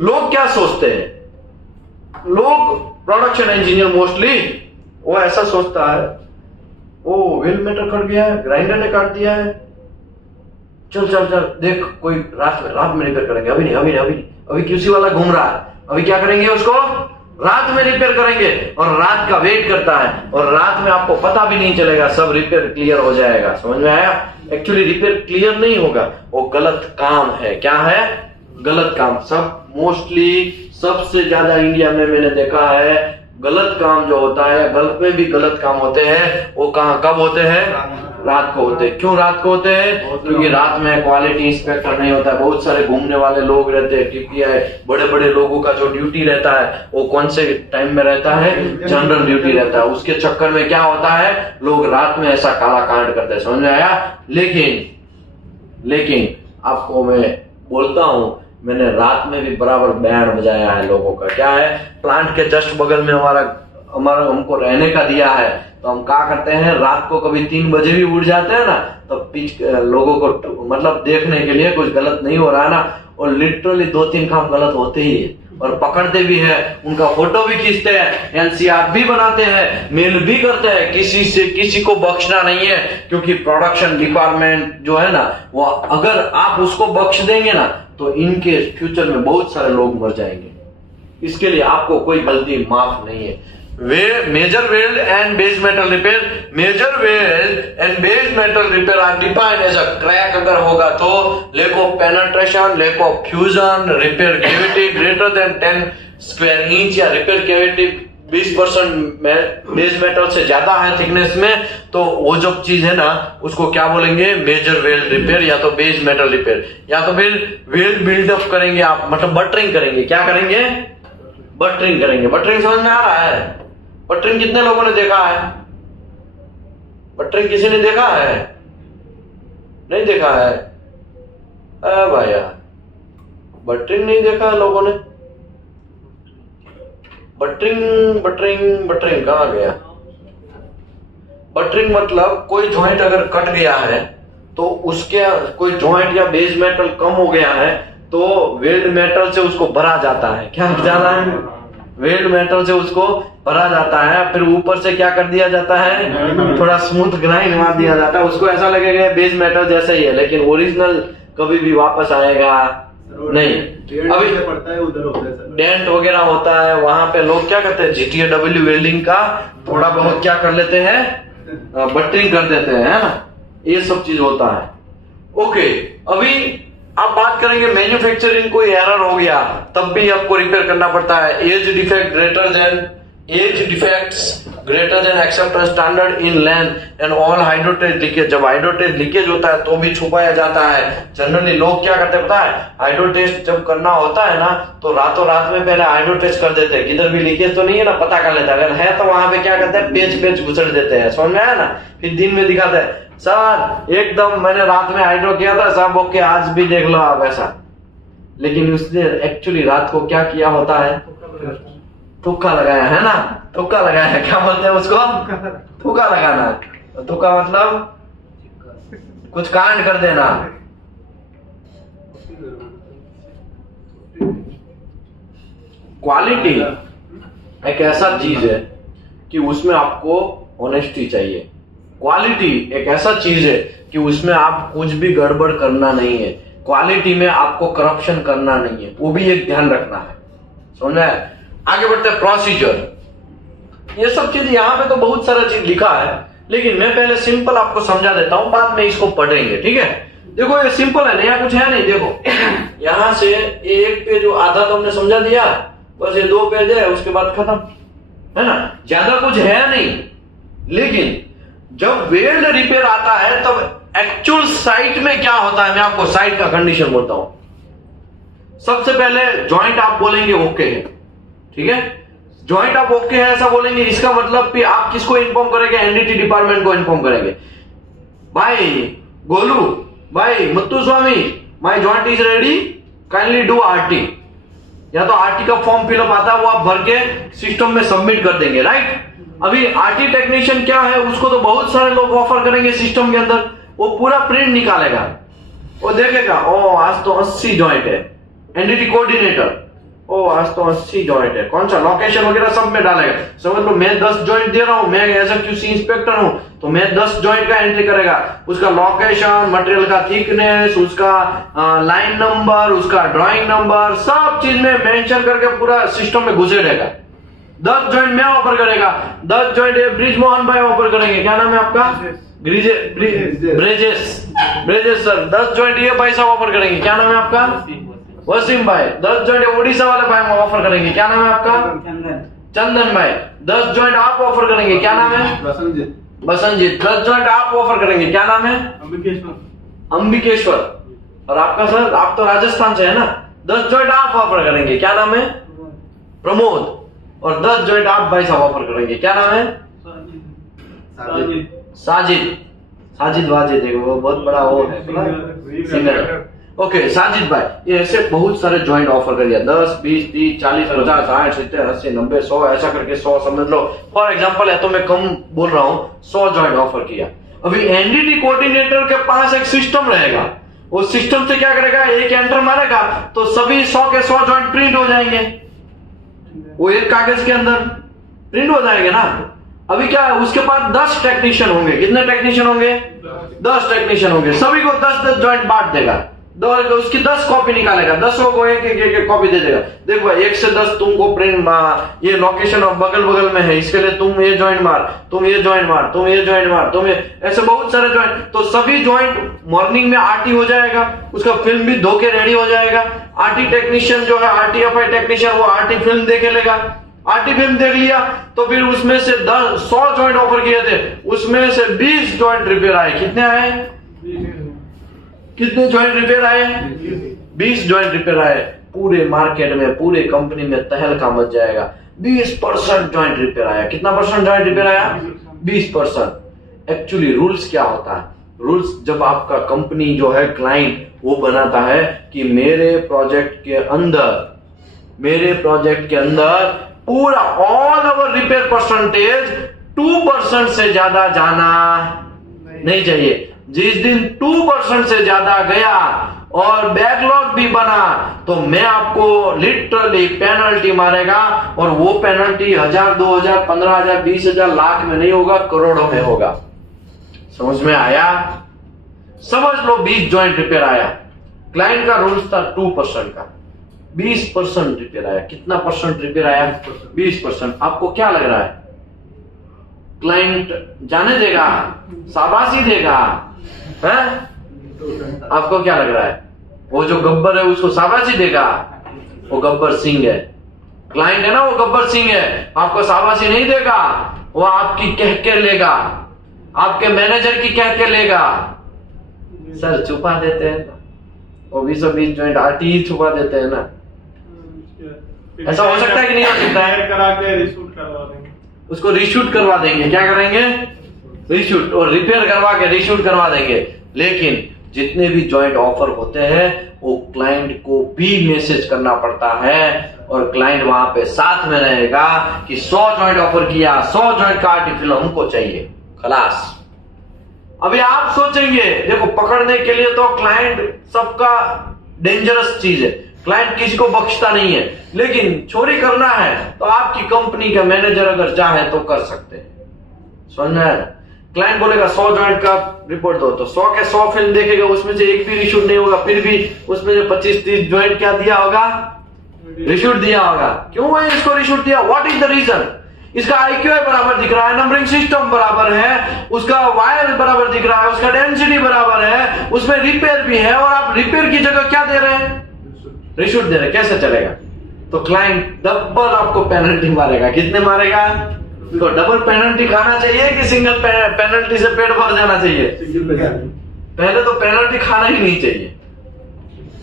लोग क्या सोचते हैं? लोग, प्रोडक्शन इंजीनियर मोस्टली, वो ऐसा सोचता है, ओ वेल्ड मेटल कट गया है, ग्राइंडर ने काट दिया है, चल चल चल देख, कोई रात में रिपेयर करेंगे। अभी QC वाला घूम रहा है, अभी क्या करेंगे, उसको रात में रिपेयर करेंगे। और रात का वेट करता है, और रात में आपको पता भी नहीं चलेगा, सब रिपेयर क्लियर हो जाएगा। समझ में आया? एक्चुअली रिपेयर क्लियर नहीं होगा, वो गलत काम है। क्या है? गलत काम। सब मोस्टली सबसे ज्यादा इंडिया में मैंने देखा है, गलत काम जो होता है, गल्फ में भी गलत काम होते हैं, वो कब होते हैं? रात को होते हैं। क्यों रात को होते हैं? क्योंकि रात में क्वालिटी इंस्पेक्टर नहीं होता है, बहुत सारे घूमने वाले लोग रहते हैं। TPI बड़े बड़े लोगों का जो ड्यूटी रहता है वो कौन से टाइम में रहता है? जनरल ड्यूटी रहता है। उसके चक्कर में क्या होता है, लोग रात में ऐसा काला कांड करते हैं। समझ में आया? लेकिन आपको मैं बोलता हूं, मैंने रात में भी बराबर बैंड बजाया है लोगों का। क्या है? प्लांट के जस्ट बगल में हमारा हमको रहने का दिया है, तो हम क्या करते हैं, रात को कभी 3 बजे भी उठ जाते हैं ना, तो लोगों को मतलब देखने के लिए कुछ गलत नहीं हो रहा है ना, और लिटरली 2-3 काम गलत होते ही है, और पकड़ते भी है, उनका फोटो भी खींचते हैं, NCR भी बनाते हैं, मेल भी करते हैं। किसी को बख्शना नहीं है, क्योंकि प्रोडक्शन डिपार्टमेंट जो है ना, वो अगर आप उसको बख्श देंगे ना, तो इनके फ्यूचर में बहुत सारे लोग मर जाएंगे। इसके लिए आपको कोई गलती माफ नहीं है। Major weld and base metal repair, major weld and base metal repair are defined as a crack अगर होगा तो lack of penetration, lack of fusion, repair cavity greater than 10 square inch, या repair cavity 20% बेस मेटल से ज्यादा है thickness में, तो वो जो चीज है ना, उसको क्या बोलेंगे? मेजर वेल्ड रिपेयर, या तो बेस मेटल रिपेयर, या तो फिर वेल्ड बिल्डअप करेंगे आप, मतलब बटरिंग करेंगे। क्या करेंगे? बटरिंग करेंगे। बटरिंग समझ में आ रहा है? बटरिंग कितने लोगों ने देखा है? बटरिंग किसी ने देखा है? नहीं देखा है? अरे भाई, बटरिंग नहीं देखा है लोगों ने। बटरिंग कहां गया? बटरिंग मतलब कोई जॉइंट अगर कट गया है, तो उसके कोई जॉइंट या बेस मेटल कम हो गया है, तो वेल्ड मेटल से उसको भरा जाता है। क्या जाना है? वेल्ड मेटल से उसको भरा जाता है, फिर ऊपर से क्या कर दिया जाता है, थोड़ा स्मूथ ग्राइंड मार दिया जाता है, उसको ऐसा लगेगा बेस मेटल जैसा ही है, लेकिन ओरिजिनल कभी भी वापस आएगा नहीं। अभी पड़ता है उधर होता है डेंट वगैरह होता है, वहां पे लोग क्या करते हैं, GTAW वेल्डिंग का थोड़ा बहुत क्या कर लेते हैं, बटरिंग कर देते हैं, है ना, ये सब चीज होता है। ओके, अभी आप बात करेंगे मैन्युफैक्चरिंग कोई एरर हो गया तब भी आपको रिपेयर करना पड़ता है। As defects greater than accepted standard in length and all hydrotest leakage. जब हाइड्रोटेज लीकेज होता है तो भी छुपाया जाता है। जनरली लोग क्या करते हैं पता है, हाइड्रोटेस्ट जब करना होता है ना तो रातों रात में पहले हाइड्रोटेस्ट कर देते हैं, किधर भी लीकेज तो नहीं है ना, पता कर लेते हैं, अगर है तो वहां पे क्या करते हैं, पेच घुसड़ देते हैं, समझ में आया ना। फिर दिन में दिखाते हैं, सर एकदम मैंने रात में हाइड्रो किया था, सब ओके, आज भी देख लो आप ऐसा। लेकिन उसने एक्चुअली रात को क्या किया होता है, तुक्का लगाया है ना, तुक्का लगाया है, क्या बोलते हैं उसको, तुक्का लगाना। तुक्का मतलब कुछ कांड कर देना। क्वालिटी एक ऐसा चीज है कि उसमें आपको ऑनेस्टी चाहिए। क्वालिटी एक ऐसा चीज है कि उसमें आप कुछ भी गड़बड़ करना नहीं है, क्वालिटी में आपको करप्शन करना नहीं है, वो भी एक ध्यान रखना है, समझ में। आगे बढ़ते हैं, प्रोसीजर। ये सब चीज यहाँ पे तो बहुत सारा चीज लिखा है, लेकिन मैं पहले सिंपल आपको समझा देता हूं, बाद में इसको पढ़ेंगे, ठीक है। देखो ये सिंपल है, नया कुछ है नहीं। देखो यहां से एक पेज आधा तो हमने समझा दिया, बस ये 2 पेज है, उसके बाद खत्म, है ना, ज्यादा कुछ है नहीं। लेकिन जब वेल्ड रिपेयर आता है तब एक्चुअल साइट में क्या होता है, मैं आपको साइट का कंडीशन बोलता हूं। सबसे पहले जॉइंट आप बोलेंगे ओके है, ठीक है, जॉइंट आप ओके है ऐसा बोलेंगे, इसका मतलब कि आप किसको इन्फॉर्म करेंगे, एनडीटी डिपार्टमेंट को इन्फॉर्म करेंगे, भाई गोलू, भाई Muthu Swamy, my joint is ready, kindly do RT. या तो आरटी का फॉर्म फिलअप आता है, वो आप भर के सिस्टम में सबमिट कर देंगे, राइट। अभी आरटी टेक्नीशियन क्या है, उसको तो बहुत सारे लोग ऑफर करेंगे सिस्टम के अंदर, वो पूरा प्रिंट निकालेगा, वो देखेगा, ओ आज तो 80 जॉइंट है, एनडीटी कोऑर्डिनेटर, ओ आज तो 80 जॉइंट है, कौन सा लोकेशन वगैरह सब में डालेगा। समझ लो मैं 10 जॉइंट दे रहा हूं, मैं एज ए क्यूसी इंस्पेक्टर हूं, तो मैं 10 जॉइंट का एंट्री करेगा, उसका लोकेशन, मटेरियल का थिकनेस, उसका लाइन नंबर, उसका ड्राइंग नंबर, सब चीज में मेंशन करके पूरा सिस्टम में घुसेड़ेगा। 10 जॉइंट में ऑफर करेगा, 10 जॉइंट ब्रिज मोहन भाई ऑफर करेंगे, क्या नाम है आपका, ब्रेजेस सर, 10 जॉइंट ये भाई साहब ऑफर करेंगे, क्या नाम है आपका, वसीम भाई। 10 जॉइंट उड़ीसा वाले भाई ऑफर करेंगे, क्या नाम है आपका, चंदन भाई। 10 जॉइंट आप ऑफर करेंगे, क्या नाम है, बसंजीत। 10 जॉइंट आप ऑफर करेंगे, क्या नाम है, अंबिकेश्वर। और आपका सर, आप तो राजस्थान से है ना, 10 जॉइंट आप ऑफर करेंगे, क्या नाम है, प्रमोद। और 10 जॉइंट आप भाई साहब ऑफर करेंगे, क्या नाम है, साजिद वाजिद, देखो वो बहुत बड़ा वो है सिंगर। ओके साजिद भाई, ये ऐसे बहुत सारे जॉइंट ऑफर कर दिया, 10, 20, 30, 40, 50, 60, 70, 80, 90, 100, ऐसा करके 100 समझ लो, फॉर एग्जांपल है तो मैं कम बोल रहा हूं, 100 जॉइंट ऑफर किया। अभी एनडीटी कोऑर्डिनेटर के पास एक सिस्टम रहेगा, वो सिस्टम से क्या करेगा, एक एंटर मारेगा तो सभी 100 के 100 जॉइंट प्रिंट हो जाएंगे, वो एक कागज के अंदर प्रिंट हो जाएंगे ना। अभी क्या है, उसके पास 10 टेक्नीशियन होंगे, कितने टेक्नीशियन होंगे, 10 टेक्नीशियन होंगे, सभी को 10-10 जॉइंट बांट देगा, उसकी 10 कॉपी निकालेगा, 10 को एक कॉपी दे देगा। देखो 1 से 10 तुमको प्रिंट, ये लोकेशन बगल बगल में है, इसके लिए तुम ये जॉइंट मार, तुम ये जॉइंट मार, तुम ये जॉइंट मार, तुम ये, ऐसे बहुत सारे जॉइंट। तो सभी जॉइंट मॉर्निंग में आरटी हो जाएगा, उसका फिल्म भी धो के रेडी हो जाएगा। आरटी टेक्नीशियन जो है, आरटीएफआई टेक्नीशियन, वो आरटी फिल्म देखे लेगा, आरटी फिल्म देख लिया तो फिर उसमें से 100 जॉइंट ऑफर किए थे, उसमें से 20 जॉइंट रिपेयर आए। कितने आए, कितने जॉइंट रिपेयर आए, 20 जॉइंट रिपेयर आए। पूरे मार्केट में, पूरे कंपनी में तहलका मच जाएगा, 20% जॉइंट रिपेयर आया। कितना परसेंट जॉइंट रिपेयर आया, 20%। एक्चुअली रूल्स क्या होता है, रूल्स जब आपका कंपनी जो है, क्लाइंट वो बनाता है कि मेरे प्रोजेक्ट के अंदर पूरा ऑल ओवर रिपेयर परसेंटेज 2% से ज्यादा जाना नहीं चाहिए। जिस दिन 2% से ज्यादा गया और बैकलॉग भी बना तो मैं आपको लिटरली पेनल्टी मारेगा, और वो पेनल्टी 1000, 2000, 15000, 20000, लाख में नहीं होगा, करोड़ों में होगा। समझ में आया? समझ लो 20 जॉइंट रिपेयर आया, क्लाइंट का रूल्स था 2% का, 20% रिपेयर आया। कितना परसेंट रिपेयर आया? 20%। आपको क्या लग रहा है? क्लाइंट जाने देगा, शाबाशी देगा? है? आपको क्या लग रहा है? वो जो गब्बर है उसको शाबाशी देगा? वो गब्बर सिंह है, क्लाइंट है ना, वो गब्बर सिंह है, आपको शाबाशी नहीं देगा, वो आपकी कह के लेगा, आपके मैनेजर की कह के लेगा। सर छुपा देते हैं वो 20 जॉइंट आरटी छुपा देते हैं ना। ऐसा हो सकता है कि नहीं हो सकता है? करा के रिशूट करवा देंगे, उसको रिशूट करवा देंगे। क्या करेंगे? रिशूट, और रिपेयर करवा के रिशूट करवा देंगे। लेकिन जितने भी जॉइंट ऑफर होते हैं वो क्लाइंट को भी मैसेज करना पड़ता है, और क्लाइंट वहां पे साथ में रहेगा कि 100 जॉइंट ऑफर किया, 100 जॉइंट का आर्टिकल हमको चाहिए, खलास। अभी आप सोचेंगे, देखो पकड़ने के लिए तो क्लाइंट सबका डेंजरस चीज है, क्लाइंट किसी को बख्शता नहीं है, लेकिन चोरी करना है तो आपकी कंपनी का मैनेजर अगर चाहे तो कर सकते हैं। समझ में आया? क्लाइंट बोलेगा 100 जॉइंट का रिपोर्ट दो, तो 100 के 100 फिल्म देखेगा, उसमें से एक भी रिशूट नहीं होगा, फिर भी उसमें से 25-30 जॉइंट क्या दिया होगा? रिशूट दिया होगा। क्यों है इसको रिशूट दिया? What is the reason? इसका IQI बराबर दिख रहा है, नंबरिंग सिस्टम बराबर है, उसका वायर बराबर दिख रहा है, उसका डेंसिटी बराबर है, उसमें रिपेयर भी है, और आप रिपेयर की जगह क्या दे रहे हैं? रिशूट दे रहे हैं। कैसे चलेगा? तो क्लाइंट डबल आपको पेनल्टी मारेगा। कितने मारेगा? तो डबल पेनल्टी खाना चाहिए कि सिंगल पेनल्टी से पेट भर जाना चाहिए? पहले तो पेनल्टी खाना ही नहीं चाहिए।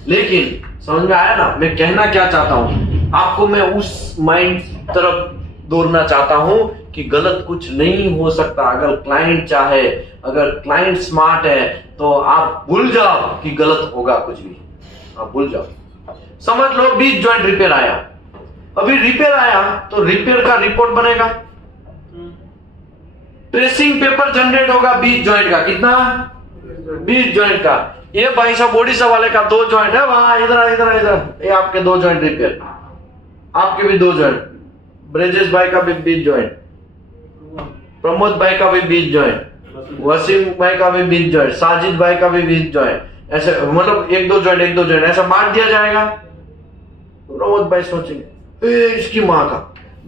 लेकिन समझ में आया ना मैं कहना क्या चाहता हूं? आपको मैं उस माइंड तरफ दौड़ना चाहता हूं कि गलत कुछ नहीं हो सकता। अगर क्लाइंट चाहे, अगर क्लाइंट स्मार्ट है, तो आप भूल जाओ कि गलत होगा कुछ भी, आप भूल जाओ। समझ लो 20 जॉइंट रिपेयर आया, अभी रिपेयर आया तो रिपेयर का रिपोर्ट बनेगा, ट्रेसिंग पेपर जनरेट होगा 20 जॉइंट का। कितना? 20 जॉइंट का। ये भाई साहब ओडिशा वाले का 2 जॉइंट है, वहां इधर इधर इधर, ये आपके 2 जॉइंट रिपेयर, आपके भी 2 जॉइंट, ब्रजेश भाई का भी 20 जॉइंट, प्रमोद भाई का भी 20 जॉइंट, वसीम भाई का भी 20 जॉइंट, साजिद भाई का भी 20 जॉइंट। ऐसे मतलब 1-2 जॉइंट 1-2 जॉइंट ऐसा बांट दिया जाएगा। प्रमोद भाई सोचेंगे इसकी माँ का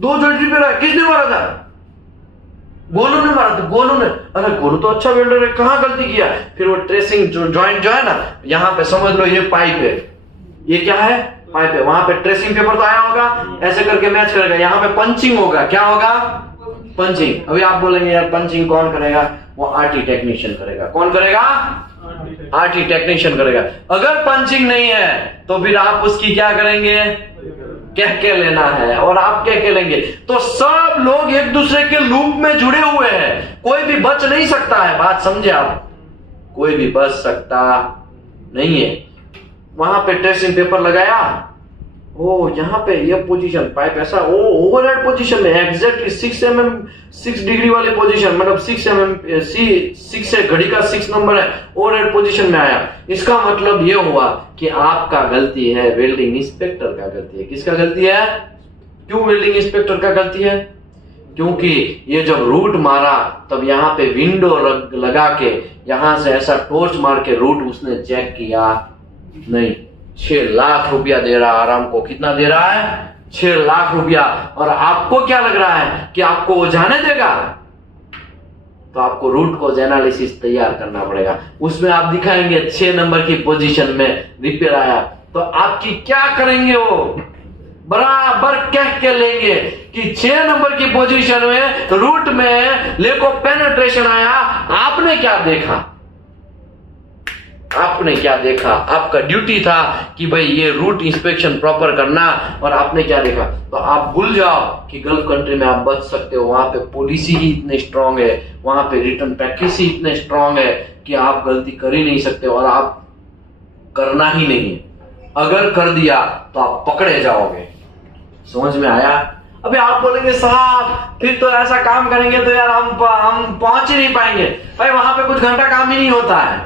2 जॉइंट रिपेयर है, किसने मारा था? गोलू ने मारा था। गोलू ने, अरे गोलू तो अच्छा वेल्डर है, कहां गलती किया? फिर वो ट्रेसिंग जॉइंट जो है ना, यहां पे समझ लो ये पाइप है, ये क्या है? पाइप है। वहां पे ट्रेसिंग पेपर तो आया होगा, ऐसे करके मैच करेगा, यहाँ पे पंचिंग होगा। क्या होगा? पंचिंग। अभी आप बोलेंगे यार पंचिंग कौन करेगा? वो आरटी टेक्नीशियन करेगा। कौन करेगा? आरटी टेक्नीशियन करेगा। अगर पंचिंग नहीं है तो फिर आप उसकी क्या करेंगे? कह के लेना है, और आप कह के लेंगे। तो सब लोग एक दूसरे के लूप में जुड़े हुए हैं, कोई भी बच नहीं सकता है। बात समझे आप? कोई भी बच सकता नहीं है। वहां पे ट्रेसिंग पेपर लगाया, ओ यहाँ पे ये पोजीशन पाइप ऐसा, ओ ओवरहेड पोजीशन में एग्जैक्टली 6 डिग्री वाले पोजीशन, मतलब 6 है, घड़ी का 6 नंबर है, ओवरहेड पोजीशन में आया। इसका मतलब ये हुआ कि आपका गलती है, वेल्डिंग इंस्पेक्टर का गलती है। किसका गलती है? क्यों वेल्डिंग इंस्पेक्टर का गलती है? क्योंकि ये जब रूट मारा तब यहाँ पे विंडो लगा के यहां से ऐसा टॉर्च मार के रूट उसने चेक किया नहीं। 6 लाख रुपया दे रहा आराम को। कितना दे रहा है? 6 लाख रुपया। और आपको क्या लग रहा है कि आपको वो जाने देगा? तो आपको रूट कॉज एनालिसिस तैयार करना पड़ेगा। उसमें आप दिखाएंगे 6 नंबर की पोजीशन में रिपेयर आया, तो आपकी क्या करेंगे? वो बराबर कह के लेंगे कि 6 नंबर की पोजीशन में रूट में लेको पेनिट्रेशन आया। आपने क्या देखा? आपने क्या देखा? आपका ड्यूटी था कि भाई ये रूट इंस्पेक्शन प्रॉपर करना, और आपने क्या देखा? तो आप भूल जाओ कि गल्फ कंट्री में आप बच सकते हो। वहां पे पॉलिसी ही इतने स्ट्रांग है, वहां पे रिटर्न प्रैक्टिस ही इतने स्ट्रांग है कि आप गलती कर ही नहीं सकते, और आप करना ही नहीं है। अगर कर दिया तो आप पकड़े जाओगे। समझ में आया? अभी आप बोलेंगे साहब फिर तो ऐसा काम करेंगे तो यार हम पहुंच ही नहीं पाएंगे। भाई वहां पे कुछ घंटा काम ही नहीं होता है,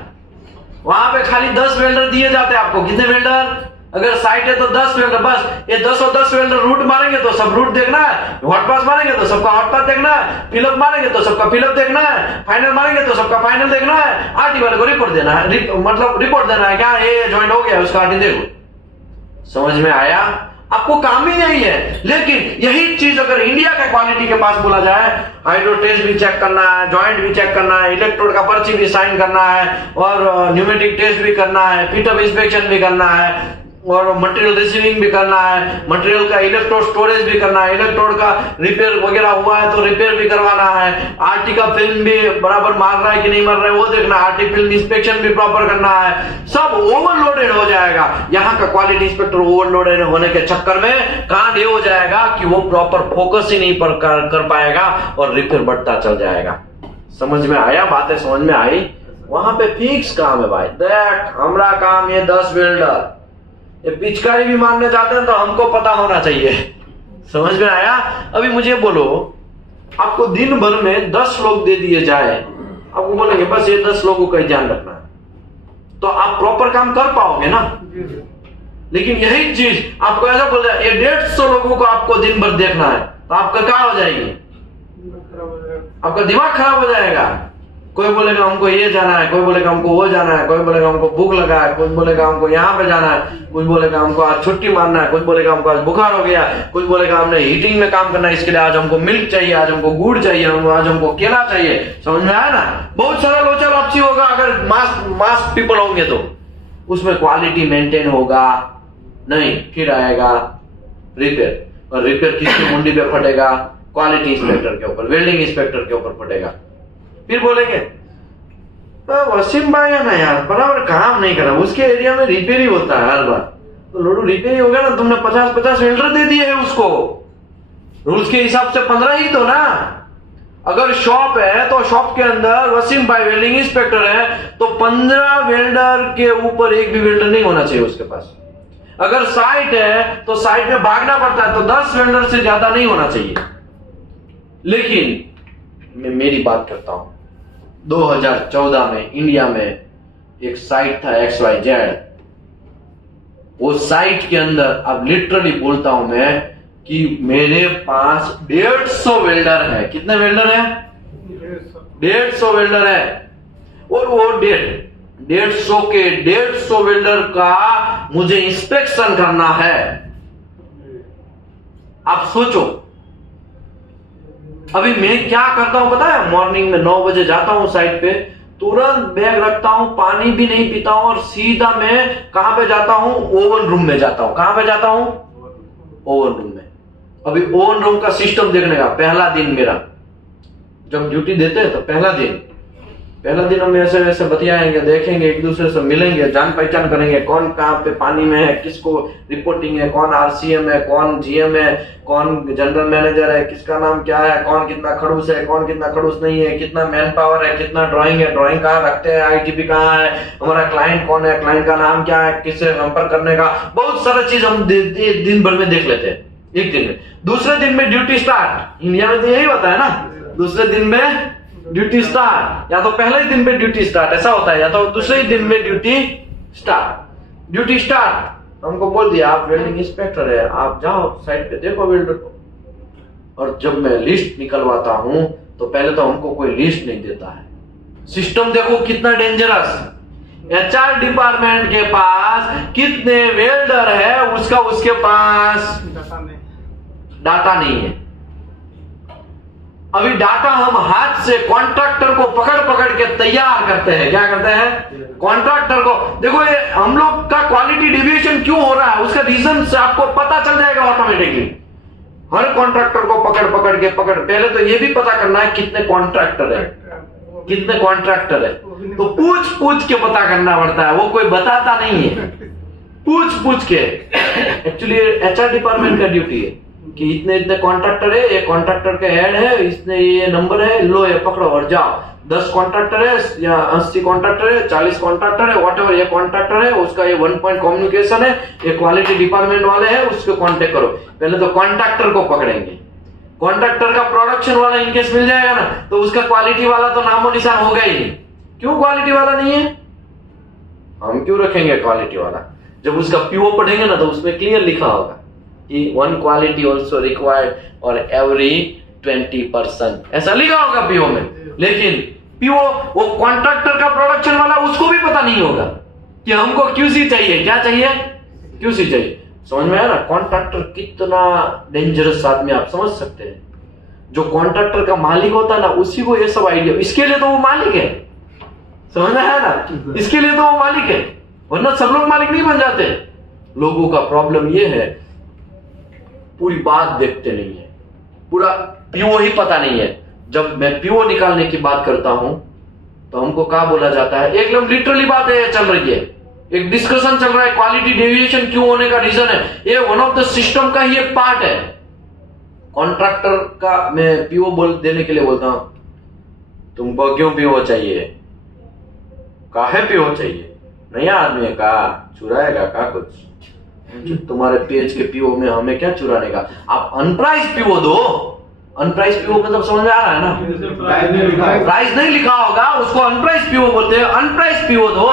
वहां पे खाली 10 वेल्डर दिए जाते हैं आपको। कितने वेल्डर? अगर साइट है तो 10 वेल्डर, बस ये 10 और 10 वेल्डर रूट मारेंगे तो सब रूट देखना है, हॉट पास मारेंगे तो सबका हॉट पास देखना है, फिलअप मारेंगे तो सबका फिलअप देखना है, फाइनल मारेंगे तो सबका फाइनल देखना है, आरटी वाले को रिपोर्ट देना है, मतलब रिपोर्ट देना है क्या ये ज्वाइन हो गया उसका आरटी देखो। समझ में आया? आपको काम ही नहीं है। लेकिन यही चीज अगर इंडिया के क्वालिटी के पास बोला जाए, हाइड्रो टेस्ट भी चेक करना है, जॉइंट भी चेक करना है, इलेक्ट्रोड का पर्ची भी साइन करना है, और न्यूमेटिक टेस्ट भी करना है, फिटअप इंस्पेक्शन भी करना है, और मटेरियल रिसीविंग भी करना है, मटेरियल का इलेक्ट्रोड स्टोरेज भी करना है, इलेक्ट्रोड का रिपेयर वगैरह हुआ है तो रिपेयर भी करवाना है, आरटी का फिल्म भी बराबर मार रहा है कि नहीं मार रहा है वो देखना, आरटी फिल्म इंस्पेक्शन भी प्रॉपर करना है। सब ओवरलोडेड हो जाएगा। यहाँ का क्वालिटी इंस्पेक्टर ओवरलोडेड होने के चक्कर में कांड ये हो जाएगा कि वो प्रॉपर फोकस ही नहीं कर पाएगा और रिपेयर बढ़ता चल जाएगा। समझ में आया? बातें समझ में आई? वहां पे फिक्स काम है भाई। देख हमारा काम ये 10 वेल्डर, ये पिचकारी भी मारने जाते हैं तो हमको पता होना चाहिए। समझ में आया? अभी मुझे बोलो, आपको दिन भर में 10 लोग दे दिए जाए, आपको बोलेंगे बस ये 10 लोगों का ध्यान रखना है, तो आप प्रॉपर काम कर पाओगे ना। लेकिन यही चीज आपको ऐसा बोल रहा है, ये 150 लोगों को आपको दिन भर देखना है, तो आपका क्या हो जाएगी? आपका दिमाग खराब हो जाएगा। कोई बोलेगा हमको ये जाना है, कोई बोलेगा हमको वो जाना है, कोई बोलेगा हमको भूख लगा है, कुछ बोलेगा हमको यहाँ पे जाना है, कुछ बोलेगा हमको आज छुट्टी मारना है, कुछ बोलेगा हमको आज बुखार हो गया, कुछ बोलेगा हमने हीटिंग में काम करना है, इसके लिए आज हमको मिल्क चाहिए, आज हमको गुड़ चाहिए, आज हमको केला चाहिए। समझ में आया ना? बहुत सारा लोचा लापसी होगा अगर मास पीपल होंगे तो। उसमें क्वालिटी मेंटेन होगा नहीं, फिर आएगा रिपेयर, और रिपेयर किसकी मुंडी पे फटेगा? क्वालिटी इंस्पेक्टर के ऊपर, वेल्डिंग इंस्पेक्टर के ऊपर फटेगा। फिर बोलेंगे वसीम भाई है ना यार, बराबर काम नहीं करा, उसके एरिया में रिपेयर ही होता है हर बार। तो लोडू रिपेयर ही होगा ना, तुमने 50-50 वेल्डर दे दिए है उसको, रूल्स के हिसाब से 15 ही तो ना। अगर शॉप है तो शॉप के अंदर वसीम भाई वेल्डिंग इंस्पेक्टर है तो 15 वेल्डर के ऊपर एक भी वेल्डर नहीं होना चाहिए उसके पास। अगर साइट है तो साइट में भागना पड़ता है तो 10 वेल्डर से ज्यादा नहीं होना चाहिए। लेकिन मैं मेरी बात करता हूं, 2014 में इंडिया में एक साइट था XYZ, वो साइट के अंदर अब लिटरली बोलता हूं मैं कि मेरे पास 150 वेल्डर है। कितने वेल्डर है? 150 वेल्डर है। और वो 150 के 150 वेल्डर का मुझे इंस्पेक्शन करना है। आप सोचो, अभी मैं क्या करता हूं पता है? मॉर्निंग में 9 बजे जाता हूं साइट पे, तुरंत बैग रखता हूं, पानी भी नहीं पीता हूं और सीधा मैं कहां पे जाता हूं? ओवन रूम में जाता हूं। कहां पे जाता हूं? ओवन रूम में। अभी ओवन रूम का सिस्टम देखने का पहला दिन मेरा, जब ड्यूटी देते हैं तो पहला दिन हम ऐसे वैसे बतियाएंगे, देखेंगे, एक दूसरे से मिलेंगे, जान पहचान करेंगे, कौन कहाँ पे पानी में है, किसको रिपोर्टिंग है, कौन RCM है, कौन GM है, कौन जनरल मैनेजर है, किसका नाम क्या है, कौन कितना खड़ूस है, कौन कितना खड़ूस नहीं है, कितना मैन पावर है, कितना ड्राइंग है, ड्राइंग कहाँ रखते हैं, ITP कहाँ है, हमारा क्लाइंट कौन है, क्लाइंट का नाम क्या है, किससे संपर्क करने का, बहुत सारा चीज हम दिन भर में देख लेते हैं एक दिन में। दूसरे दिन में ड्यूटी स्टार्ट। इंडिया में तो यही होता है ना, दूसरे दिन में ड्यूटी स्टार्ट, या तो पहले ही दिन पे ड्यूटी स्टार्ट ऐसा होता है, या तो दूसरे ही दिन में ड्यूटी स्टार्ट। हमको बोल दिया आप वेल्डिंग इंस्पेक्टर है, आप जाओ साइट पे देखो वेल्डर को। और जब मैं लिस्ट निकलवाता हूं तो पहले तो हमको कोई लिस्ट नहीं देता है। सिस्टम देखो कितना डेंजरस। HR डिपार्टमेंट के पास कितने वेल्डर है उसका उसके पास डाटा नहीं है। अभी डाटा हम हाथ से कॉन्ट्रैक्टर को पकड़ के तैयार करते हैं। क्या करते हैं? कॉन्ट्रैक्टर को देखो, ये हम लोग का क्वालिटी डिविएशन क्यों हो रहा है उसका रीजन से आपको पता चल जाएगा ऑटोमेटिकली। हर कॉन्ट्रैक्टर को पकड़ के पहले तो ये भी पता करना है कितने कॉन्ट्रैक्टर है, तो पूछ के पता करना पड़ता है, वो कोई बताता नहीं है। पूछ के एक्चुअली HR डिपार्टमेंट का ड्यूटी है कि इतने कॉन्ट्रैक्टर है, ये कॉन्ट्रैक्टर का हेड है, इसने ये नंबर है, लो ये पकड़ो और जाओ। 10 कॉन्ट्रैक्टर है या 80 कॉन्ट्रैक्टर है, 40 कॉन्ट्रैक्टर है, व्हाटएवर ये कॉन्ट्रैक्टर है, उसका ये 1 पॉइंट कम्युनिकेशन है, ये क्वालिटी डिपार्टमेंट वाले हैं, उसको कांटेक्ट करो। पहले तो कॉन्ट्रैक्टर को पकड़ेंगे। कॉन्ट्रैक्टर का प्रोडक्शन वाला इनकेस मिल जाएगा ना तो उसका क्वालिटी वाला तो नामो निशान होगा ही नहीं। क्यों क्वालिटी वाला नहीं है? हम क्यों रखेंगे क्वालिटी वाला? जब उसका पीओ पढ़ेंगे ना तो उसमें क्लियर लिखा होगा कि 1 क्वालिटी ऑल्सो रिक्वायर्ड और एवरी 20%, ऐसा लिखा होगा पीओ में। लेकिन पीओ वो कॉन्ट्रैक्टर का प्रोडक्शन वाला, उसको भी पता नहीं होगा कि हमको क्यूसी चाहिए। क्या चाहिए? क्यूसी चाहिए। समझ में आया ना? कॉन्ट्रैक्टर कितना डेंजरस आदमी, आप समझ सकते हैं। जो कॉन्ट्रैक्टर का मालिक होता है ना, उसी को ये सब आइडिया, इसके लिए तो वो मालिक है। समझ में आया ना? इसके लिए तो वो मालिक है, वरना सब लोग मालिक नहीं बन जाते। लोगों का प्रॉब्लम ये है, पूरी बात देखते नहीं है, पूरा पीओ ही पता नहीं है। जब मैं पीओ निकालने की बात करता हूं तो हमको क्या बोला जाता है? एकदम लिटरली बात है चल रही है, एक डिस्कशन चल रहा है, क्वालिटी डेविएशन क्यों होने का रीजन है, ये वन ऑफ द सिस्टम का ही एक पार्ट है। कॉन्ट्रैक्टर का मैं पीओ बोल देने के लिए बोलता हूं, तुमको क्यों पीओ चाहिए? काहे पीओ चाहिए? नया आदमी का चुराएगा का कुछ? तुम्हारे पेज के पीओ में हमें क्या चुराने का? आप अनप्राइस पीओ दो। अनप्राइस पीओ मतलब समझ में आ रहा है ना? प्राइस नहीं लिखा होगा, उसको अनप्राइस पीओ बोलते हैं। अनप्राइस पीओ दो।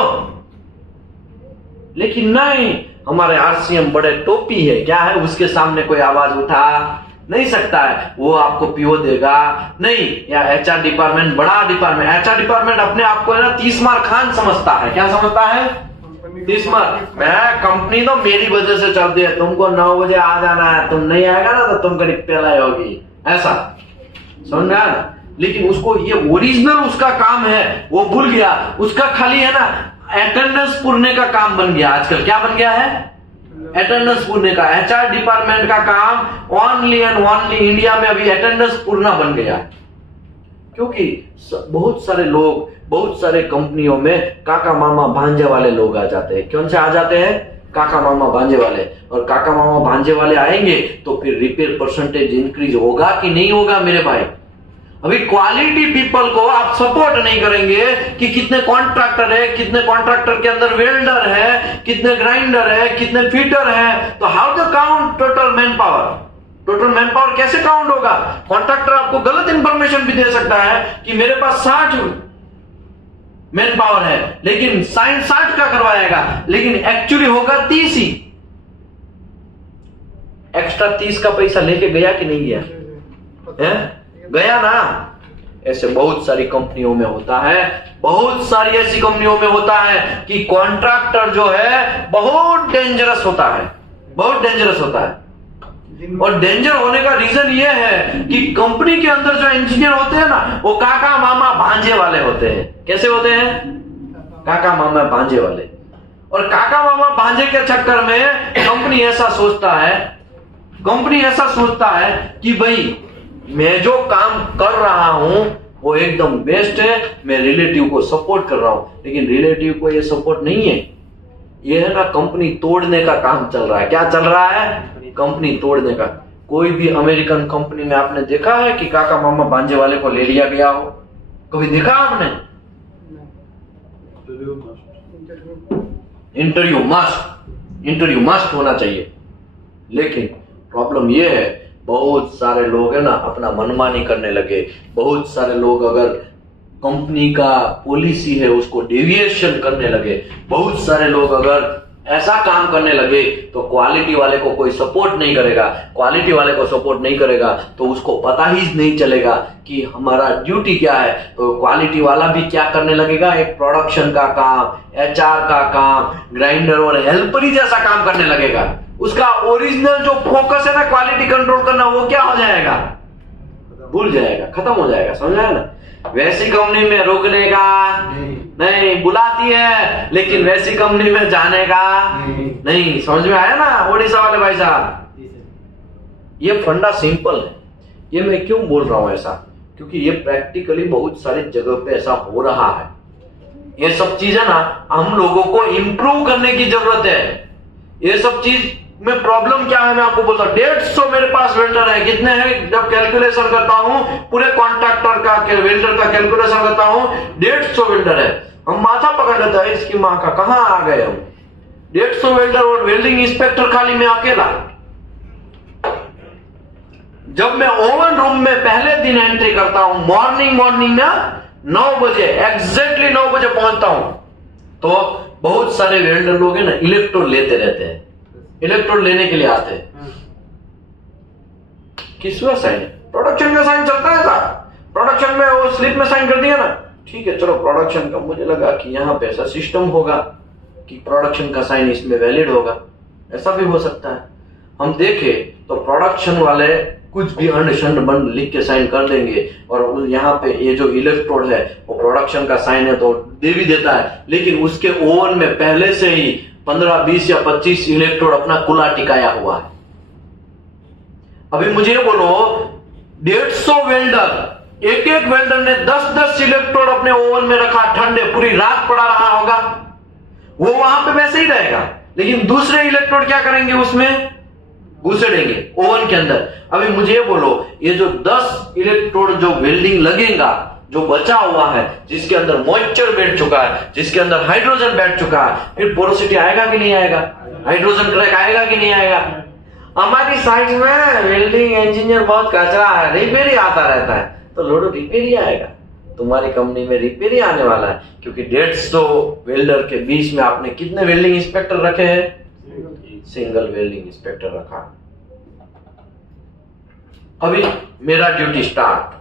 लेकिन नहीं, हमारे आरसीएम बड़े टोपी है, क्या है, उसके सामने कोई आवाज उठा नहीं सकता है, वो आपको पीओ देगा नहीं। या एचआर डिपार्टमेंट, बड़ा डिपार्टमेंट, एचआर डिपार्टमेंट अपने आप को है ना 30 मार खान समझता है। क्या समझता है? 30 मार। मैं कंपनी तो मेरी वजह से चलती है, तुमको 9 बजे आ जाना है, तुम नहीं आएगा ना तो तुम करीब पेलाई होगी, ऐसा। समझ में आया? लेकिन उसको ये ओरिजिनल उसका काम है वो भूल गया। उसका खाली है ना अटेंडेंस पूरने का काम बन गया आजकल। क्या बन गया है? अटेंडेंस पूरने का। एचआर डिपार्टमेंट का काम ओनली एंड ओनली इंडिया में अभी अटेंडेंस पूरना बन गया, क्योंकि बहुत सारे लोग, बहुत सारे कंपनियों में काका मामा भांजे वाले लोग आ जाते हैं। कौन से आ जाते हैं? काका मामा भांजे वाले। और काका मामा भांजे वाले आएंगे तो फिर रिपेयर परसेंटेज इंक्रीज होगा कि नहीं होगा मेरे भाई? अभी क्वालिटी पीपल को आप सपोर्ट नहीं करेंगे कि कितने कॉन्ट्रैक्टर है, कितने कॉन्ट्रैक्टर के अंदर वेल्डर है, कितने ग्राइंडर है, कितने फिटर है, तो how to count total manpower? Total manpower कैसे काउंट होगा? कॉन्ट्रैक्टर आपको गलत इंफॉर्मेशन भी दे सकता है कि मेरे पास 60 मैन पावर है, लेकिन साइन 60 का करवाएगा, लेकिन एक्चुअली होगा 30 ही। एक्स्ट्रा 30 का पैसा लेके गया कि नहीं गया? गया ना? ऐसे बहुत सारी कंपनियों में होता है, बहुत सारी ऐसी कंपनियों में होता है कि कॉन्ट्रैक्टर जो है बहुत डेंजरस होता है, बहुत डेंजरस होता है। और डेंजर होने का रीजन ये है कि कंपनी के अंदर जो इंजीनियर होते हैं ना, वो काका मामा भांजे वाले होते हैं। कैसे होते हैं? काका मामा भांजे वाले। और काका मामा भांजे के चक्कर में कंपनी ऐसा सोचता है, कंपनी ऐसा सोचता है कि भाई मैं जो काम कर रहा हूं वो एकदम बेस्ट है, मैं रिलेटिव को सपोर्ट कर रहा हूं। लेकिन रिलेटिव को ये सपोर्ट नहीं है, ये है ना कंपनी तोड़ने का काम चल रहा है। क्या चल रहा है? कंपनी तोड़ने का। कोई भी अमेरिकन कंपनी में आपने देखा है कि काका मामा भांजे वाले को ले लिया गया हो? कभी देखा आपने? इंटरव्यू मस्ट होना चाहिए। लेकिन प्रॉब्लम ये है, बहुत सारे लोग है ना अपना मनमानी करने लगे। बहुत सारे लोग अगर कंपनी का पॉलिसी है उसको डेविएशन करने लगे। बहुत सारे लोग अगर ऐसा काम करने लगे तो क्वालिटी वाले को कोई सपोर्ट नहीं करेगा। क्वालिटी वाले को सपोर्ट नहीं करेगा तो उसको पता ही नहीं चलेगा कि हमारा ड्यूटी क्या है। तो क्वालिटी वाला भी क्या करने लगेगा? एक प्रोडक्शन का काम, एचआर का काम, ग्राइंडर और हेल्परी जैसा काम करने लगेगा। उसका ओरिजिनल जो फोकस है ना क्वालिटी कंट्रोल करना, वो क्या हो जाएगा? भूल जाएगा, खत्म हो जाएगा। समझ आया ना? वैसी कंपनी में रोकने का नहीं, बुलाती है लेकिन वैसी कंपनी में जाने का नहीं। समझ में आया ना ओडिशा वाले भाई साहब? ये फंडा सिंपल है। ये मैं क्यों बोल रहा हूं ऐसा? क्योंकि ये प्रैक्टिकली बहुत सारी जगह पे ऐसा हो रहा है। ये सब चीजें ना हम लोगों को इंप्रूव करने की जरूरत है। ये सब चीज में प्रॉब्लम क्या है मैं आपको बोलता हूं। 150 मेरे पास वेल्डर है। कितने हैं? जब कैलकुलेशन करता हूं पूरे कॉन्ट्रैक्टर का, वेल्डर का कैलकुलेशन करता हूं, 150 वेल्डर है। हम माथा पकड़ लेता है इसकी माँ का, कहां आ गए हम? 150 वेल्डर और वेल्डिंग इंस्पेक्टर खाली मैं अकेला। जब मैं ओवन रूम में पहले दिन एंट्री करता हूं, मॉर्निंग में 9 बजे, एग्जैक्टली 9 बजे पहुंचता हूं, तो बहुत सारे वेल्डर लोग हैं ना इलेक्ट्रोड लेते रहते हैं, इलेक्ट्रोड लेने के लिए आते हैं। किसमें साइन है? प्रोडक्शन का साइन चलता है सर, प्रोडक्शन में वो स्लिप में साइन कर दिया ना, ठीक है चलो प्रोडक्शन का, मुझे लगा कि यहाँ पे ऐसा सिस्टम होगा कि प्रोडक्शन का साइन इसमें वैलिड होगा, ऐसा भी हो सकता है। हम देखें तो प्रोडक्शन वाले कुछ भी अंड शंड बंड लिख के साइन कर देंगे, और यहाँ पे ये जो इलेक्ट्रोड है वो प्रोडक्शन का साइन है तो दे भी देता है, लेकिन उसके ओवन में पहले से ही 15, 20 या 25 इलेक्ट्रोड अपना कुला टिकाया हुआ है। अभी मुझे बोलो 150 वेल्डर, एक एक वेल्डर ने 10-10 इलेक्ट्रोड अपने ओवन में रखा, ठंडे पूरी रात पड़ा रहा होगा, वो वहां पे वैसे ही रहेगा, लेकिन दूसरे इलेक्ट्रोड क्या करेंगे, उसमें घुसेड़ेंगे ओवन के अंदर। अभी मुझे बोलो ये जो 10 इलेक्ट्रोड जो वेल्डिंग लगेगा, जो बचा हुआ है, जिसके अंदर मॉइस्चर बैठ चुका है, जिसके अंदर हाइड्रोजन बैठ चुका है, फिर पोरोसिटी आएगा कि नहीं आएगा, हाइड्रोजन क्रैक आएगा कि नहीं आएगा। हमारी साइड में वेल्डिंग इंजीनियर बहुत कचरा है, रिपेयर ही आता रहता है, तो लोडो रिपेयर ही आएगा, तुम्हारी कंपनी में रिपेयर ही आने वाला है, क्योंकि 150 वेल्डर के बीच में आपने कितने वेल्डिंग इंस्पेक्टर रखे हैं? सिंगल वेल्डिंग इंस्पेक्टर रखा। अभी मेरा ड्यूटी स्टार्ट,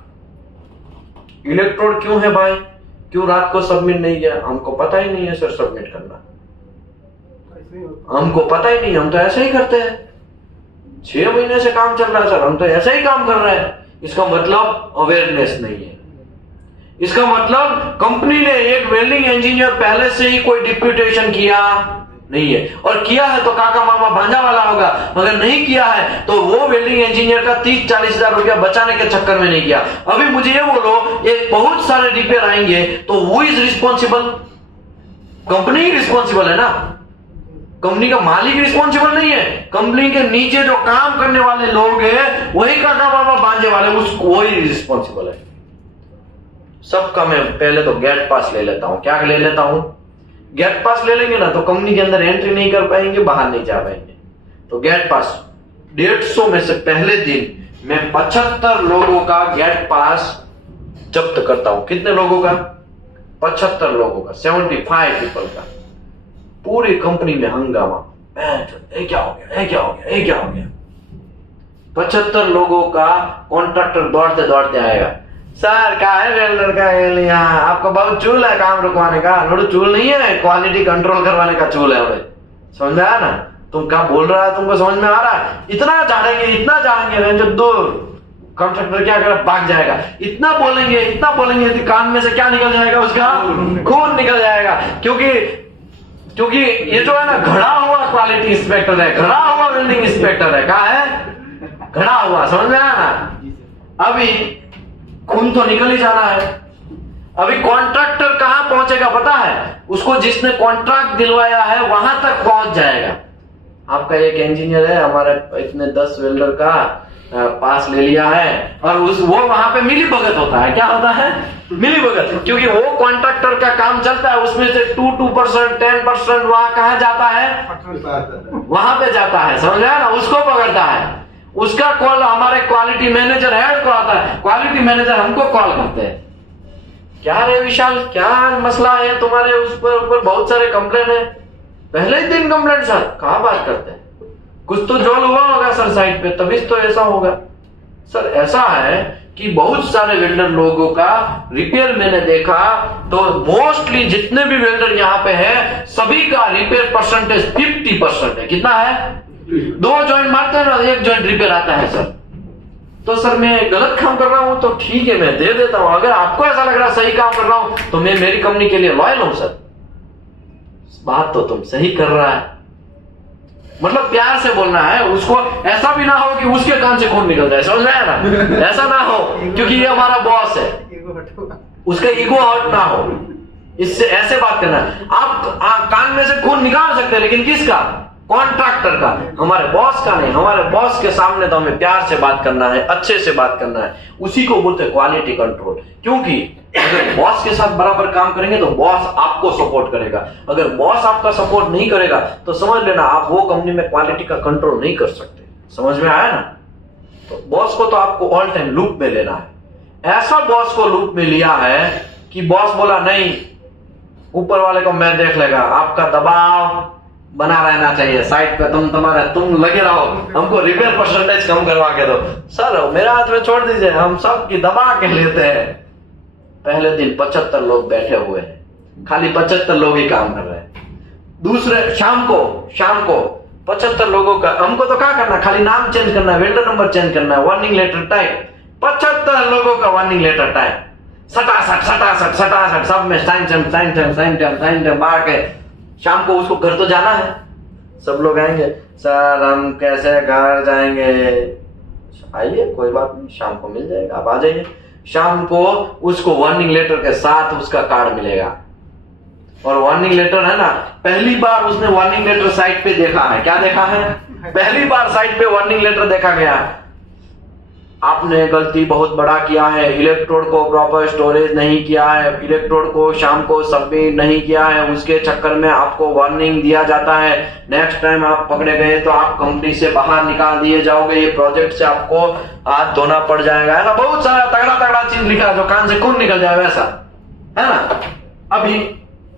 इलेक्ट्रोड क्यों है भाई, क्यों रात को सबमिट नहीं किया? हमको पता ही नहीं है सर सबमिट करना, हमको पता ही नहीं, हम तो ऐसे ही करते हैं, 6 महीने से काम चल रहा है सर, हम तो ऐसे ही काम कर रहे हैं। इसका मतलब अवेयरनेस नहीं है, इसका मतलब कंपनी ने एक वेल्डिंग इंजीनियर पहले से ही कोई डिप्यूटेशन किया नहीं है, और किया है तो काका मामा भांजा वाला होगा, अगर नहीं किया है तो वो वेल्डिंग इंजीनियर का 30-40 हजार रुपया बचाने के चक्कर में नहीं किया। अभी मुझे ये बोलो, ये बहुत सारे रिपेयर आएंगे तो वो is responsible, company he responsible है ना, कंपनी का मालिक रिस्पॉन्सिबल नहीं है, कंपनी के नीचे जो काम करने वाले लोग हैं वही काका मामा भांजे वाले, उसको वही रिस्पॉन्सिबल है। सबका मैं पहले तो गेट पास ले लेता हूं। क्या ले लेता हूं? गेट पास ले लेंगे ना तो कंपनी के अंदर एंट्री नहीं कर पाएंगे, बाहर नहीं जा पाएंगे, तो गेट पास 150 में से पहले दिन मैं 75 लोगों का गेट पास जब्त करता हूं। कितने लोगों का? 75 लोगों का, 75 पीपल का। पूरी कंपनी में हंगामा, क्या हो गया, क्या हो गया, क्या हो गया। 75 लोगों का कॉन्ट्रैक्टर दौड़ते दौड़ते आएगा, सर क्या है वेल्डर का यहाँ आपका बहुत चूल है काम रुकवाने का। लोडो चूल नहीं है, क्वालिटी कंट्रोल करवाने का चूल है। हमें समझ में आया ना? तुम क्या बोल रहा है, तुमको समझ में आ रहा है? इतना जानेंगे जो दूर कॉन्ट्रैक्टर क्या करे, भाग जाएगा। इतना बोलेंगे तो कान में से क्या निकल जाएगा, उसका खून निकल जाएगा। क्योंकि ये जो है ना घड़ा हुआ क्वालिटी इंस्पेक्टर है, घड़ा हुआ वेल्डिंग इंस्पेक्टर है। क्या है? घड़ा हुआ। समझ में आया ना? अभी खून तो निकल ही जाना है। अभी कॉन्ट्रैक्टर कहां पहुंचेगा पता है? उसको जिसने कॉन्ट्रैक्ट दिलवाया है वहां तक पहुंच जाएगा। आपका एक इंजीनियर है, हमारे इतने 10 वेल्डर का पास ले लिया है, और वो वहां पे मिली भगत होता है। क्या होता है? मिली भगत। क्योंकि वो कॉन्ट्रैक्टर का काम चलता है, उसमें से 2% 10% वहां कहा जाता है, वहां पे जाता है। समझ आया ना? उसको पकड़ता है। उसका कॉल हमारे क्वालिटी मैनेजर हेड को आता है, क्वालिटी मैनेजर हमको कॉल करते हैं, क्या रे विशाल क्या मसला है तुम्हारे, उस पर ऊपर बहुत सारे कंप्लेन है। पहले ही दिन कंप्लेन सर, कहां बात करते हैं, कुछ तो जोल हुआ होगा सर साइड पे, तभी तो ऐसा होगा। सर ऐसा है कि बहुत सारे वेल्डर लोगों का रिपेयर मैंने देखा तो मोस्टली जितने भी वेल्डर यहाँ पे है सभी का रिपेयर परसेंटेज 50% है। कितना है? 2 जॉइंट मारते हैं ना, 1 जॉइंट रिपेयर आता है सर। तो सर मैं गलत काम कर रहा हूं तो ठीक है मैं दे देता हूं, अगर आपको ऐसा लग रहा है सही काम कर रहा हूं तो मैं मेरी कंपनी के लिए लॉयल हूं सर। बात तो तुम सही कर रहा है, मतलब प्यार से बोलना है उसको, ऐसा भी ना हो कि उसके कान से खून निकल जाए। समझ में आया ना? ऐसा ना हो, क्योंकि ये हमारा बॉस है, उसका ईगो हर्ट ना हो, इससे ऐसे बात करना है। आप कान में से खून निकाल सकते हैं, लेकिन किसका? कॉन्ट्रैक्टर का, हमारे बॉस का नहीं। हमारे बॉस के सामने तो हमें प्यार से बात करना है, अच्छे से बात करना है, उसी को बोलते हैं क्वालिटी कंट्रोल। क्योंकि अगर बॉस के साथ बराबर काम करेंगे तो बॉस आपको सपोर्ट करेगा, अगर बॉस आपका सपोर्ट नहीं करेगा तो समझ लेना आप वो कंपनी में क्वालिटी का कंट्रोल नहीं कर सकते। समझ में आया ना? तो बॉस को तो आपको ऑल टाइम लूप में लेना है। ऐसा बॉस को लूप में लिया है कि बॉस बोला नहीं ऊपर वाले को मैं देख लेगा। आपका दबाव बना रहना चाहिए साइड पे, तुम लगे रहो, हमको रिपेयर परसेंटेज कम करवा के दो। सर मेरा हाथ में छोड़ दीजिए, हम सब की दबा के लेते हैं। पहले दिन 75 लोग बैठे हुए हैं, खाली 75 लोग ही काम कर रहे हैं। दूसरे शाम को 75 लोगों का, हमको तो क्या करना, खाली नाम चेंज करना है, वेल्डर नंबर चेंज करना है, वार्निंग लेटर टाइप। 75 लोगों का वार्निंग लेटर टाइप, सटासट सब में साइन बाहर के। शाम को उसको घर तो जाना है, सब लोग आएंगे, सर हम कैसे घर जाएंगे? आइए कोई बात नहीं, शाम को मिल जाएगा, आप आ जाइए। शाम को उसको वार्निंग लेटर के साथ उसका कार्ड मिलेगा। और वार्निंग लेटर है ना, पहली बार उसने वार्निंग लेटर साइट पे देखा है। क्या देखा है? पहली बार साइट पे वार्निंग लेटर देखा गया। आपने गलती बहुत बड़ा किया है, इलेक्ट्रोड को प्रॉपर स्टोरेज नहीं किया है, इलेक्ट्रोड को शाम को सबमिट नहीं किया है, उसके चक्कर में आपको वार्निंग दिया जाता है। नेक्स्ट टाइम आप पकड़े गए तो आप कंपनी से बाहर निकाल दिए जाओगे, ये प्रोजेक्ट से आपको हाथ धोना पड़ जाएगा। ऐसा बहुत सारा तगड़ा चीज लिखा जो कान से खून निकल जाए, वैसा है ना। अभी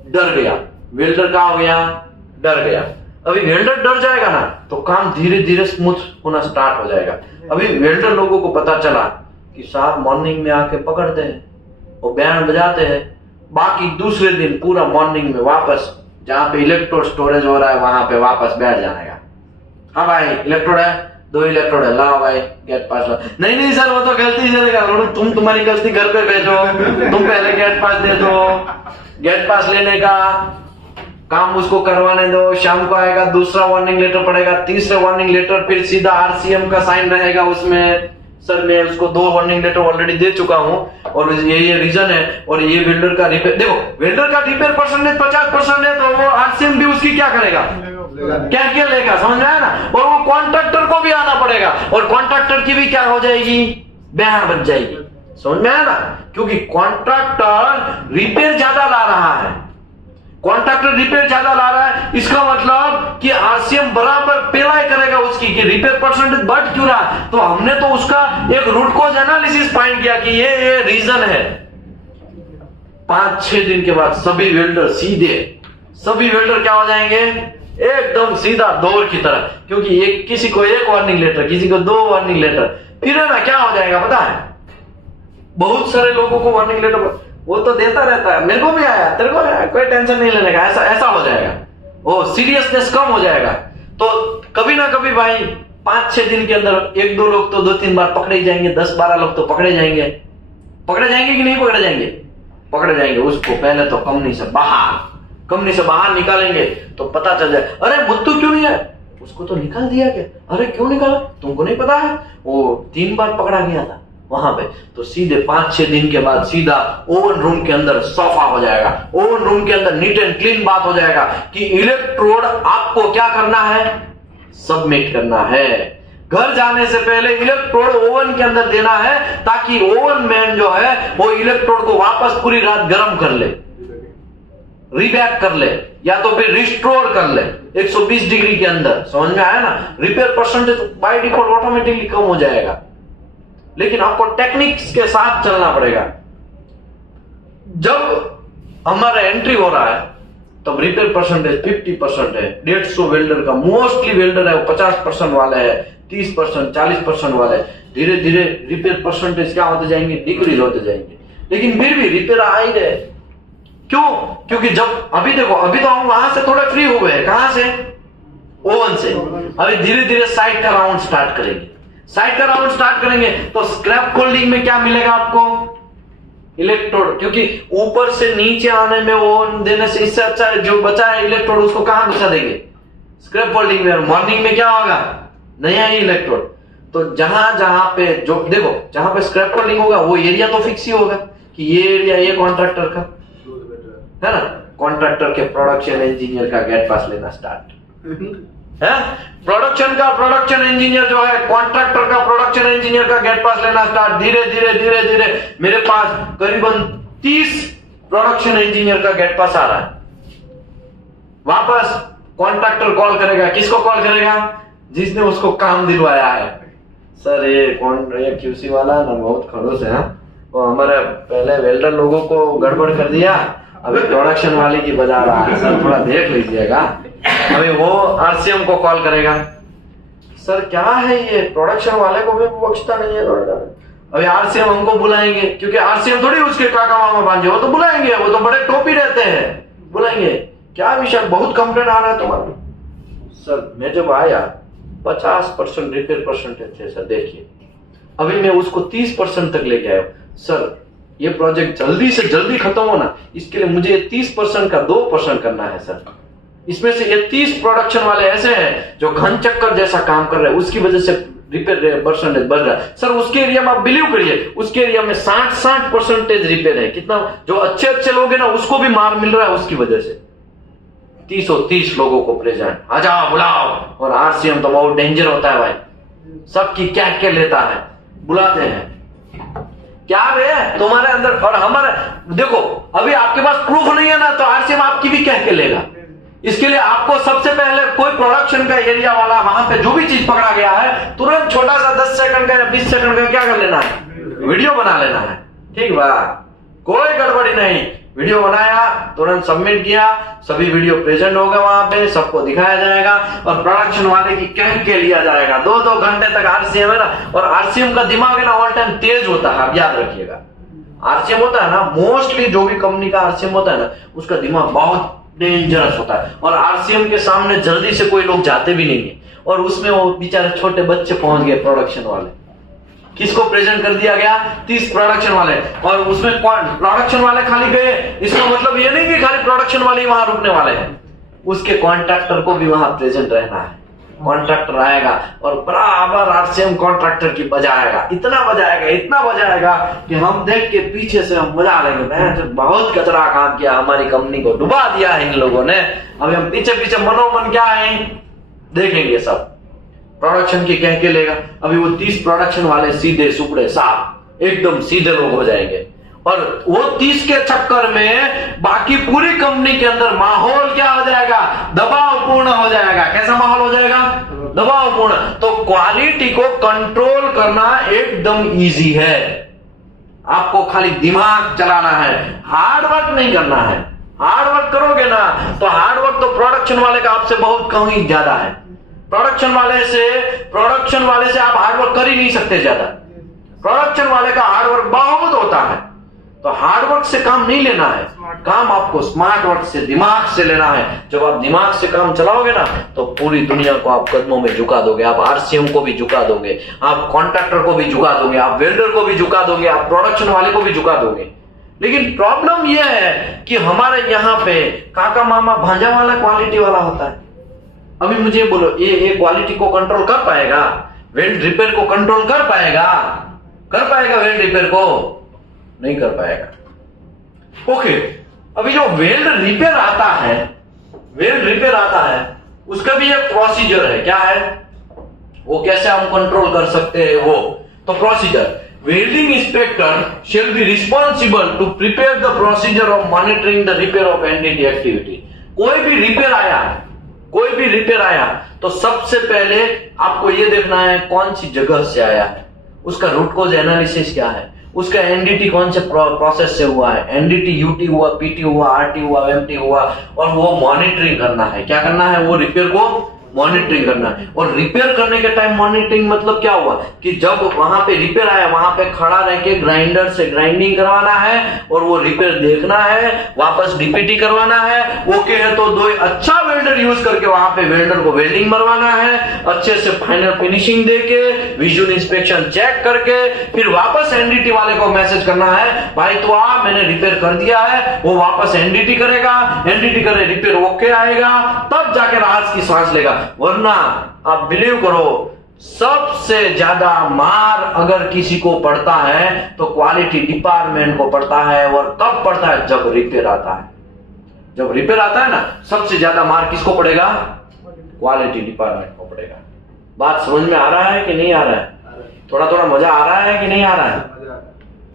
डर गया वेल्डर, का हो गया, डर गया। अभी वेल्डर डर जाएगा ना तो काम धीरे धीरे स्मूथ होना स्टार्ट हो जाएगा। अभी वेल्डर लोगों को पता चला कि साहब मॉर्निंग में आके पकड़ते हैं और बैंड बजाते हैं, बाकी दूसरे दिन पूरा मॉर्निंग में वापस जहां पे इलेक्ट्रोड स्टोरेज हो रहा है वहां पे वापस बैठ जाएगा। हाँ भाई इलेक्ट्रोड है, 2 इलेक्ट्रोड है, लाओ भाई गेट पास ला। नहीं सर वो तो गलती से देगा, तुम्हारी गलती घर पे भेजो, तुम पहले गेट पास दे दो। गेट पास लेने का काम उसको करवाने दो, शाम को आएगा, दूसरा वार्निंग लेटर पड़ेगा, तीसरा वार्निंग लेटर फिर सीधा आरसीएम का साइन रहेगा उसमें। सर मैं उसको 2 वार्निंग लेटर ऑलरेडी दे चुका हूं और ये रीजन है, और ये वेल्डर का रिपेयर, देखो वेल्डर का रिपेयर परसेंटेज 50% है तो वो आरसीएम भी उसकी क्या करेगा, क्या लेगा, समझ में आया ना। और वो कॉन्ट्रैक्टर को भी आना पड़ेगा और कॉन्ट्रैक्टर की भी क्या हो जाएगी, बयान बच जाएगी, समझ में आया ना। क्योंकि कॉन्ट्रैक्टर रिपेयर ज्यादा ला रहा है, इसका मतलब कि आरसीएम बराबर पेलाई करेगा उसकी कि रिपेयर परसेंटेज बढ़ क्यों रहा। तो हमने तो उसका एक रूट कॉज एनालिसिस फाइंड किया कि ये रीजन है। 5-6 दिन के बाद सभी वेल्डर क्या हो जाएंगे, एकदम सीधा दौड़ की तरह। क्योंकि किसी को 1 वार्निंग लेटर, किसी को 2 वार्निंग लेटर, फिर है ना क्या हो जाएगा पता है, बहुत सारे लोगों को वार्निंग लेटर वो तो देता रहता है, मेरे को भी आया, तेरे को आया, कोई टेंशन नहीं लेने का, ऐसा हो जाएगा, वो सीरियसनेस कम हो जाएगा। तो कभी ना कभी भाई 5-6 दिन के अंदर 1-2 लोग तो 2-3 बार पकड़े जाएंगे, 10-12 लोग तो पकड़े जाएंगे कि नहीं पकड़े जाएंगे। उसको पहले तो कंपनी से बाहर निकालेंगे तो पता चल जाए, अरे मुत्तू क्यों नहीं है, उसको तो निकाल दिया गया, अरे क्यों निकाला, तुमको नहीं पता है, वो 3 बार पकड़ा गया था वहां पे। तो सीधे 5-6 दिन के बाद सीधा ओवन रूम के अंदर सफा हो जाएगा, ओवन रूम के अंदर नीट एंड क्लीन बात हो जाएगा कि इलेक्ट्रोड आपको क्या करना है, सबमिट करना है। घर जाने से पहले इलेक्ट्रोड ओवन के अंदर देना है ताकि ओवन मैन जो है वो इलेक्ट्रोड को वापस पूरी रात गर्म कर ले, रिबैक कर ले, या तो फिर रिस्टोर कर ले 120 डिग्री के अंदर, समझ में आया ना। Repair percentage by default automatically कम हो जाएगा, लेकिन आपको टेक्निक्स के साथ चलना पड़ेगा। जब हमारा एंट्री हो रहा है तब रिपेयर परसेंटेज 50% है, 150 वेल्डर का, मोस्टली वेल्डर है वो 50% वाले है, 30%, 40% वाले। धीरे धीरे रिपेयर परसेंटेज क्या होते जाएंगे, डिक्रीज होते जाएंगे, लेकिन फिर भी रिपेयर आ ही रहे। क्यों? क्योंकि जब अभी देखो, अभी तो हम वहां से थोड़े फ्री हुए हैं, कहां से, ओवन से। अभी धीरे धीरे साइट का राउंड स्टार्ट करेंगे तो स्क्रैप फोल्डिंग में क्या मिलेगा आपको, इलेक्ट्रोड। क्योंकि ऊपर से नीचे आने में ओवन देने से इससे अच्छा है जो बचा है इलेक्ट्रोड उसको कहां घुसा देंगे, स्क्रैप फोल्डिंग में। मॉर्निंग में क्या होगा, नया ही इलेक्ट्रोड। तो जहां पे जो देखो, जहां पे स्क्रैप फोल्डिंग होगा वो एरिया तो फिक्स ही होगा कि ये एरिया ये कॉन्ट्रैक्टर का है ना। कॉन्ट्रैक्टर के प्रोडक्शन इंजीनियर का गेट पास लेना स्टार्ट है, प्रोडक्शन इंजीनियर जो है, कॉन्ट्रैक्टर का प्रोडक्शन इंजीनियर का गेट पास लेना स्टार्ट। धीरे धीरे मेरे पास करीबन 30 प्रोडक्शन इंजीनियर का गेट पास आ रहा है। वापस कॉन्ट्रैक्टर कॉल करेगा, किसको कॉल करेगा, जिसने उसको काम दिलवाया है। सर ये क्यूसी वाला ना बहुत खड़ूस है, वो हमारे पहले वेल्डर लोगों को गड़बड़ कर दिया, अभी प्रोडक्शन वाले की बजा रहा है सर, थोड़ा देख लीजिएगा। अभी वो आरसीएम को कॉल करेगा, सर क्या है ये, प्रोडक्शन वाले को भी बख्शता नहीं है। अभी आरसीएम हमको बुलाएंगे, क्योंकि आरसीएम थोड़ी उसके काका मामा भांजे, वो तो बुलाएंगे, वो तो बड़े टोपी रहते हैं, बुलाएंगे क्या विषय, बहुत कंप्लेंट आ रहा है तुम्हारा। सर मैं जब आया 50% रिपेयर परसेंटेज थे सर, देखिए अभी मैं उसको 30% तक लेके आया। सर ये प्रोजेक्ट जल्दी से जल्दी खत्म हो ना, इसके लिए मुझे 30% का 2% करना है सर। इसमें से ये 30 प्रोडक्शन वाले ऐसे हैं जो घन चक्कर जैसा काम कर रहे हैं, उसकी वजह से रिपेयर परसेंटेज बढ़ रहा है। सर उसके एरिया में आप बिलीव करिए, उसके एरिया में 60% रिपेयर है। कितना जो अच्छे अच्छे लोग हैं ना, उसको भी मार मिल रहा है उसकी वजह से। 30 लोगों को प्रेजेंट आ जाओ बुलाओ, और आरसीएम तो बहुत डेंजर होता है भाई, सबकी क्या लेता है, बुलाते हैं क्या रे तुम्हारे अंदर और हमारे। देखो अभी आपके पास प्रूफ नहीं है ना, तो आरसीएम आपकी भी कह के लेगा। इसके लिए आपको सबसे पहले कोई प्रोडक्शन का एरिया वाला वहां पे जो भी चीज पकड़ा गया है, तुरंत छोटा सा 10 सेकंड का या 20 सेकंड का क्या कर लेना है, वीडियो बना लेना है। ठीक बा, कोई गड़बड़ी नहीं, वीडियो बनाया तुरंत सबमिट किया, सभी वीडियो प्रेजेंट होगा वहां पे, सबको दिखाया जाएगा और प्रोडक्शन वाले की कह के लिया जाएगा। 2-2 घंटे तक आरसीएम है ना, और आरसीएम का दिमाग है ना ऑल टाइम तेज होता है, आप याद रखिएगा। आरसीएम होता है ना, मोस्टली जो भी कंपनी का आरसीएम होता है ना, उसका दिमाग बहुत डेंजरस होता है, और आरसीएम के सामने जल्दी से कोई लोग जाते भी नहीं है। और उसमें वो बेचारे छोटे बच्चे पहुंच गए, प्रोडक्शन वाले किसको प्रेजेंट कर दिया गया, 30 प्रोडक्शन वाले, और उसमें कौन प्रोडक्शन वाले खाली गए, इसका मतलब ये नहीं कि खाली प्रोडक्शन वाले ही वहां रुकने वाले हैं, उसके कॉन्ट्रैक्टर को भी वहां प्रेजेंट रहना है। कॉन्ट्रैक्टर आएगा और बराबर आरसीएम कॉन्ट्रैक्टर की बजाएगा, इतना बजाएगा कि हम देख के पीछे से हम मजा लेंगे, बहुत कचरा काम किया, हमारी कंपनी को डुबा दिया है इन लोगों ने। अभी हम पीछे मनोमन क्या है देखेंगे, सब प्रोडक्शन की कह के लेगा। अभी वो 30 प्रोडक्शन वाले सीधे सुपड़े साफ एकदम सीधे लोग हो जाएंगे, और वो 30 के चक्कर में बाकी पूरी कंपनी के अंदर माहौल क्या हो जाएगा, दबावपूर्ण हो जाएगा। कैसा माहौल हो जाएगा, दबावपूर्ण। तो क्वालिटी को कंट्रोल करना एकदम इजी है, आपको खाली दिमाग चलाना है, हार्ड वर्क नहीं करना है। हार्ड वर्क करोगे ना, तो हार्ड वर्क तो प्रोडक्शन वाले का आपसे बहुत कम ही ज्यादा है। प्रोडक्शन वाले से आप हार्ड वर्क कर ही नहीं सकते ज्यादा, प्रोडक्शन वाले का हार्ड वर्क बहुत होता है। तो हार्ड वर्क से काम नहीं लेना है, काम आपको स्मार्ट वर्क से, दिमाग से लेना है। जब आप दिमाग से काम चलाओगे ना, तो पूरी दुनिया को आप कदमों में झुका दोगे। आप आरसीएम को भी झुका दोगे, आप कॉन्ट्रैक्टर को भी झुका दोगे, आप वेल्डर को भी झुका दोगे, आप प्रोडक्शन वाले को भी झुका दोगे। लेकिन प्रॉब्लम यह है कि हमारे यहाँ पे काका मामा भांजा वाला क्वालिटी वाला होता है। अभी मुझे बोलो, ये क्वालिटी को कंट्रोल कर पाएगा, वेल्ड रिपेयर को कंट्रोल कर पाएगा वेल्ड रिपेयर को? नहीं कर पाएगा। ओके, अभी जो वेल्ड रिपेयर आता है उसका भी एक प्रोसीजर है। क्या है वो, कैसे हम कंट्रोल कर सकते हैं वो? तो procedure, welding inspector shall be responsible to prepare the procedure of monitoring the repair of entity activity। कोई भी रिपेयर आया तो सबसे पहले आपको यह देखना है कौन सी जगह से आया है, उसका रूट कॉज एनालिसिस क्या है, उसका एनडीटी कौन से प्रोसेस से हुआ है, एनडीटी यूटी हुआ, पीटी हुआ, आरटी हुआ, एमटी हुआ, और वो मॉनिटरिंग करना है। क्या करना है, वो रिपेयर को मॉनिटरिंग करना है। और रिपेयर करने के टाइम मॉनिटरिंग मतलब क्या हुआ कि जब वहां पे रिपेयर आया, वहां पे खड़ा रह के ग्राइंडर से ग्राइंडिंग करवाना है, और वो रिपेयर देखना है, वापस डीपीटी करवाना है। ओके है तो दो अच्छा वेल्डर यूज करके वहां पे वेल्डर को वेल्डिंग मरवाना है, अच्छे से फाइनल फिनिशिंग देके, विजुअल इंस्पेक्शन चेक करके, फिर वापस एनडीटी वाले को मैसेज करना है, भाई तो आप मैंने रिपेयर कर दिया है। वो वापस एनडीटी करेगा, एनडीटी करे, रिपेयर ओके आएगा, तब जाके राहत की सांस लेगा। वरना आप बिलीव करो, सबसे ज्यादा मार अगर किसी को पड़ता है तो क्वालिटी डिपार्टमेंट को पड़ता है। और कब पड़ता है, जब रिपेयर आता है। जब रिपेयर आता है ना, सबसे ज्यादा मार किसको पड़ेगा, क्वालिटी डिपार्टमेंट को पड़ेगा। बात समझ में आ रहा है कि नहीं आ रहा है? थोड़ा थोड़ा मजा आ रहा है कि नहीं आ रहा है?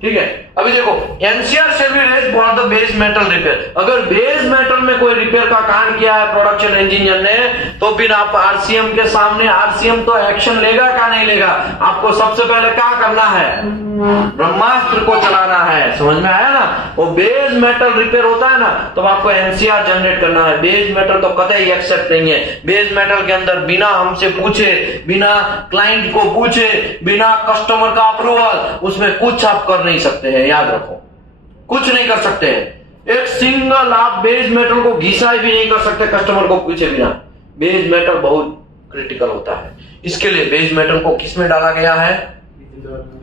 ठीक है। अभी देखो NCR shall be raise for the base metal repair. अगर बेस मेटल में कोई रिपेयर का काम किया है प्रोडक्शन इंजीनियर ने, तो फिर आप आरसीएम के सामने, आरसीएम तो एक्शन लेगा क्या नहीं लेगा? आपको सबसे पहले क्या करना है? ब्रह्मास्त्र को चलाना है। समझ में आया ना? वो बेस मेटल रिपेयर होता है ना, तो आपको एनसीआर जनरेट करना है। बेस मेटल तो कतई एक्सेप्ट नहीं है। बेस मेटल के अंदर बिना हमसे पूछे, बिना क्लाइंट को पूछे, बिना कस्टमर का अप्रूवल, उसमें कुछ आप कर नहीं सकते हैं। याद रखो, कुछ नहीं कर सकते हैं। एक सिंगल आप बेस मेटल को घिसा भी नहीं कर सकते कस्टमर को पूछे बिना। बेस मेटल बहुत क्रिटिकल होता है। इसके लिए बेस मेटल को किस में डाला गया है?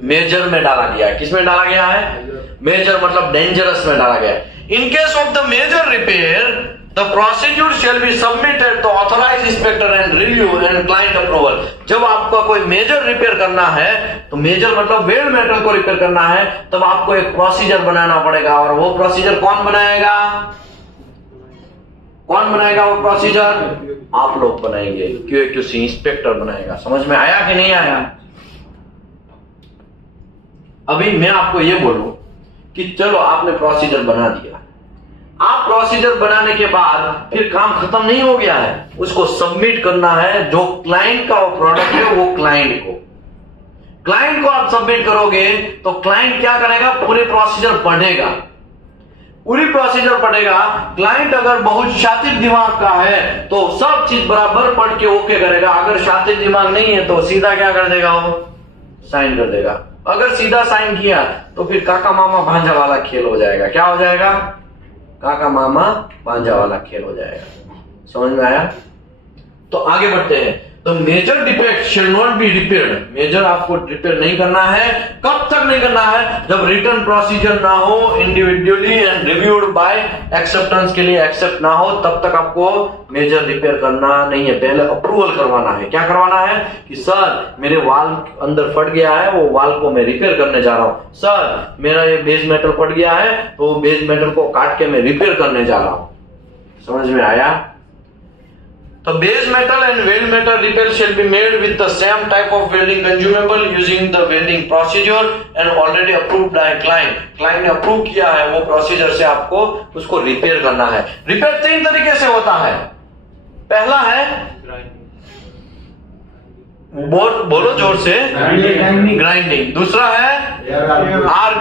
मेजर में डाला गया है। किस में डाला गया है? मेजर मतलब डेंजरस में डाला गया है। In case of the major repair the procedure shall be submitted to authorized inspector and review and client approval। जब आपका कोई मेजर रिपेयर करना है, तो मेजर मतलब वेल्ड मेटल को रिपेयर करना है, तब आपको एक प्रोसीजर बनाना पड़ेगा। और वो प्रोसीजर कौन बनाएगा? कौन बनाएगा वो प्रोसीजर? आप लोग बनाएंगे। QAQC इंस्पेक्टर बनाएगा। समझ में आया कि नहीं आया? अभी मैं आपको ये बोलूं कि चलो आपने प्रोसीजर बना दिया। आप प्रोसीजर बनाने के बाद फिर काम खत्म नहीं हो गया है, उसको सबमिट करना है। जो क्लाइंट का वो प्रोडक्ट है वो क्लाइंट को आप सबमिट करोगे, तो क्लाइंट क्या करेगा? पूरे प्रोसीजर पढ़ेगा, पूरी प्रोसीजर पढ़ेगा। क्लाइंट अगर बहुत शातिर दिमाग का है तो सब चीज बराबर पढ़ के ओके करेगा। अगर शातिर दिमाग नहीं है तो सीधा क्या कर देगा? वो साइन कर देगा। अगर सीधा साइन किया तो फिर काका मामा भांजा वाला खेल हो जाएगा। क्या हो जाएगा? काका मामा भांजा वाला खेल हो जाएगा। समझ में आया? तो आगे बढ़ते हैं। तो major defect shall not be repaired. Major आपको रिपेयर नहीं करना है। कब तक नहीं करना है? जब रिटर्न प्रोसीजर ना हो, individually and reviewed by acceptance के लिए एक्सेप्ट ना हो, तब तक आपको मेजर रिपेयर करना नहीं है। पहले अप्रूवल करवाना है। क्या करवाना है? कि सर मेरे वाल अंदर फट गया है, वो वाल को मैं रिपेयर करने जा रहा हूं। सर मेरा ये बेस मेटल फट गया है, तो बेस मेटल को काट के मैं रिपेयर करने जा रहा हूं। समझ में आया? The base metal and weld metal repair shall be made with the same type of welding consumable using the welding procedure and already approved by client। Client ने अप्रूव किया है वो प्रोसीजर से आपको उसको रिपेयर करना है। रिपेयर 3 तरीके से होता है। पहला है, बोलो जोर से, ग्राइंडिंग। दूसरा है आर्क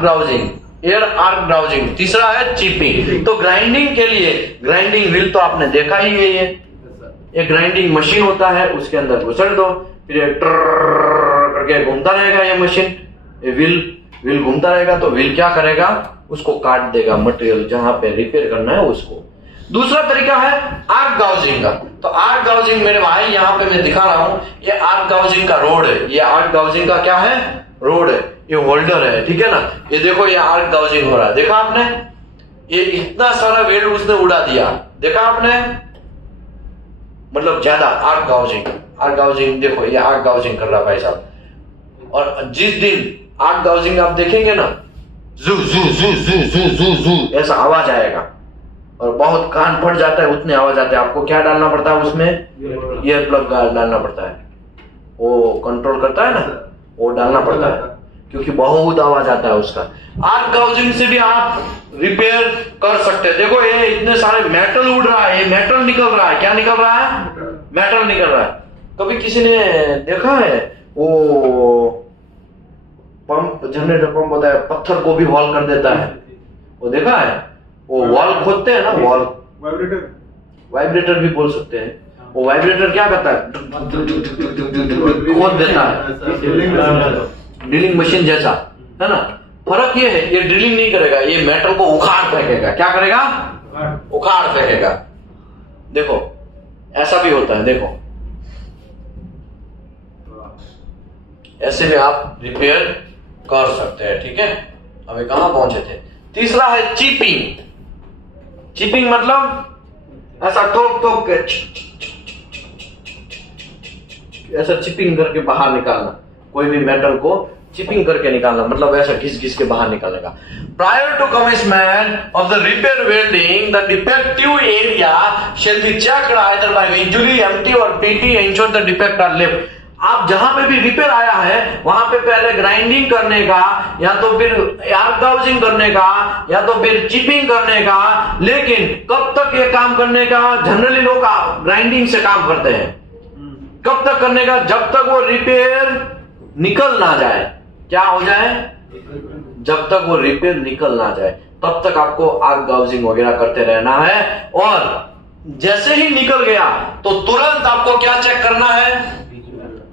ग्राउजिंग, एयर आर्क ग्राउजिंग। तीसरा है चिपिंग। तो ग्राइंडिंग के लिए, ग्राइंडिंग व्हील तो आपने देखा ही है। ये ग्राइंडिंग मशीन होता है, उसके अंदर घुसड़ दो, फिर ये ट्रर करके घूमता रहेगा। ये मशीन, ये व्हील घूमता रहेगा, तो व्हील क्या करेगा? उसको काट देगा, मटेरियल जहां पे रिपेयर करना है उसको। दूसरा तरीका है आर्क गाउजिंग का। तो आर्क गाउजिंग मेरे भाई यहाँ पे मैं दिखा रहा हूं, ये आर्क गाउजिंग का रोड है। ये आर्क गाउजिंग का क्या है? रोड है। ये होल्डर है, ठीक है ना? ये देखो, ये आर्क गाउजिंग हो रहा है। देखा आपने? ये इतना सारा वेल्ड उसने उड़ा दिया। देखा आपने? मतलब ज्यादा आर्क गाउजिंग देखो, ये आर्क गाउजिंग कर रहा है भाई साहब। और जिस दिन आर्क गाउजिंग आप देखेंगे ना, जू जू जू जू जू जू जू ऐसा आवाज आएगा, और बहुत कान फट जाता है, उतने आवाज आते हैं। आपको क्या डालना पड़ता है उसमें? ईयर प्लग डालना पड़ता है। वो कंट्रोल करता है ना, वो डालना पड़ता है, क्योंकि बहुत आवाज आता है उसका। आर्क गाउजिंग से भी आप रिपेयर कर सकते हैं। देखो ये इतने सारे मेटल उड़ रहा है, ये मेटल निकल रहा है। क्या निकल रहा है? मेटल निकल रहा है। कभी किसी ने देखा है वो पंप, जनरेटर पंप होता है, पत्थर को भी वॉल कर देता है? वो देखा है? वो वॉल खोदते हैं ना, वॉल वाइब्रेटर भी बोल सकते हैं। वो वाइब्रेटर क्या करता है? खोद देता है, ड्रिलिंग मशीन जैसा, है ना? फर्क ये है, ये ड्रिलिंग नहीं करेगा, ये मेटल को उखाड़ फेंकेगा। क्या करेगा? उखाड़ फेंकेगा। देखो ऐसा भी होता है। देखो ऐसे भी आप रिपेयर कर सकते हैं, ठीक है? अभी कहां पहुंचे थे? तीसरा है चिपिंग। चिपिंग मतलब ऐसा ठोक के ऐसा चिपिंग करके बाहर निकालना। कोई भी मेटल को चिपिंग करके निकालना, मतलब ऐसा घिस घिस के बाहर निकालने का। Prior to commencement of the repair welding, the defective area shall be checked either by visually MT और PT ensure the defect are left. आप जहां पे भी रिपेयर आया है वहां पे पहले ग्राइंडिंग करने का, या तो फिर एयर गाउजिंग करने का, या तो फिर चिपिंग करने का। लेकिन कब तक ये काम करने का? जनरली लोग ग्राइंडिंग से काम करते हैं। कब तक करने का? जब तक वो रिपेयर निकल ना जाए। क्या हो जाए? जब तक वो रिपेयर निकल ना जाए तब तक आपको आग गाउजिंग वगैरह करते रहना है। और जैसे ही निकल गया तो तुरंत आपको क्या चेक करना है?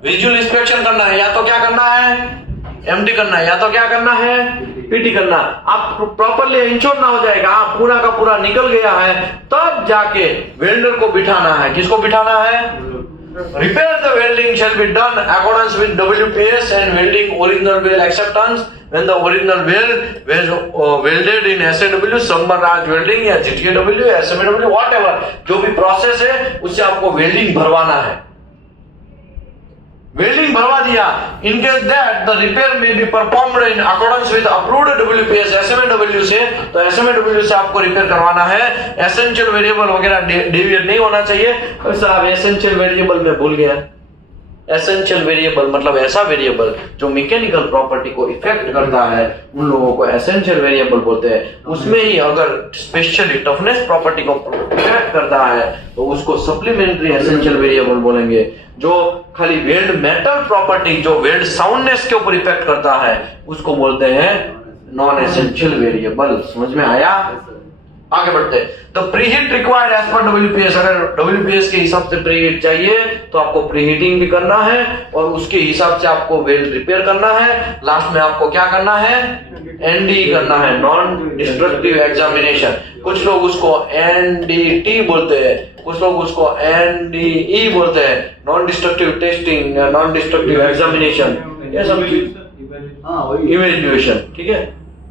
विजुअल इंस्पेक्शन करना है। या तो क्या करना है? एमटी करना है, या तो क्या करना है? पीटी करना। आप प्रॉपरली इंश्योर ना हो जाएगा आप पूरा का पूरा निकल गया है, तब जाके वेल्डर को बिठाना है। किसको बिठाना है? Repair the welding shall be done accordance with WPS and welding original weld acceptance when the original weld was welded in SAW, submerged welding या GTAW, SMAW, whatever जो भी प्रोसेस है उससे आपको वेल्डिंग भरवाना है। वेल्डिंग भरवा दिया। In case that the repair may be performed in accordance with approved WPS SMAW से, तो SMAW से आपको रिपेयर करवाना है। एसेंशियल वेरिएबल वगैरह डेविएट नहीं होना चाहिए। साहब एसेंशियल वेरिएबल में भूल गया। एसेंशियल वेरिएबल मतलब ऐसा वेरिएबल जो मैकेनिकल प्रॉपर्टी को इफेक्ट करता है, उन लोगों को एसेंशियल वेरिएबल बोलते हैं। उसमें ही अगर स्पेशली टफनेस प्रॉपर्टी को इफेक्ट करता है तो उसको सप्लीमेंट्री एसेंशियल वेरिएबल बोलेंगे। जो खाली वेल्ड मेटल प्रॉपर्टी, जो वेल्ड साउंडनेस के ऊपर इफेक्ट करता है, उसको बोलते हैं नॉन एसेंशियल वेरिएबल। समझ में आया? आगे बढ़ते हैं। तो preheat required as per WPS। अगर WPS के हिसाब से प्रीहीट चाहिए तो आपको प्रीहीटिंग भी करना है और उसके हिसाब से आपको वेल्ड रिपेयर करना है। लास्ट में आपको क्या करना है? NDE करना है, नॉन डिस्ट्रक्टिव एग्जामिनेशन। कुछ लोग उसको NDT बोलते हैं, कुछ लोग उसको NDE बोलते हैं, non destructive testing, non destructive examination, ये सब इवेल्युएशन। ठीक है,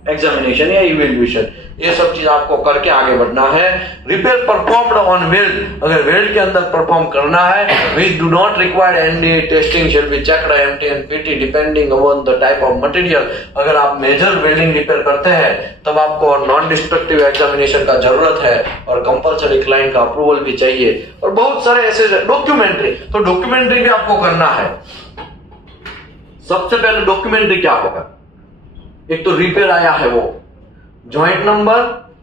एग्जामिनेशन या इवेल्युएशन, ये सब चीज आपको करके आगे बढ़ना है। रिपेयर परफॉर्म्ड ऑन वेल्ड, अगर वेल्ड के अंदर परफॉर्म करना है, which do not required NDE testing shell be checked MT and PT depending on the type of material. अगर आप मेजर वेल्डिंग रिपेयर करते हैं तब आपको नॉन डिस्ट्रक्टिव एग्जामिनेशन का जरूरत है और कंपल्सरी क्लाइंट का अप्रूवल भी चाहिए और बहुत सारे ऐसे डॉक्यूमेंट्री। तो डॉक्यूमेंट्री भी आपको करना है। सबसे पहले डॉक्यूमेंट्री क्या होगा? एक तो रिपेयर आया है वो जॉइंट नंबर,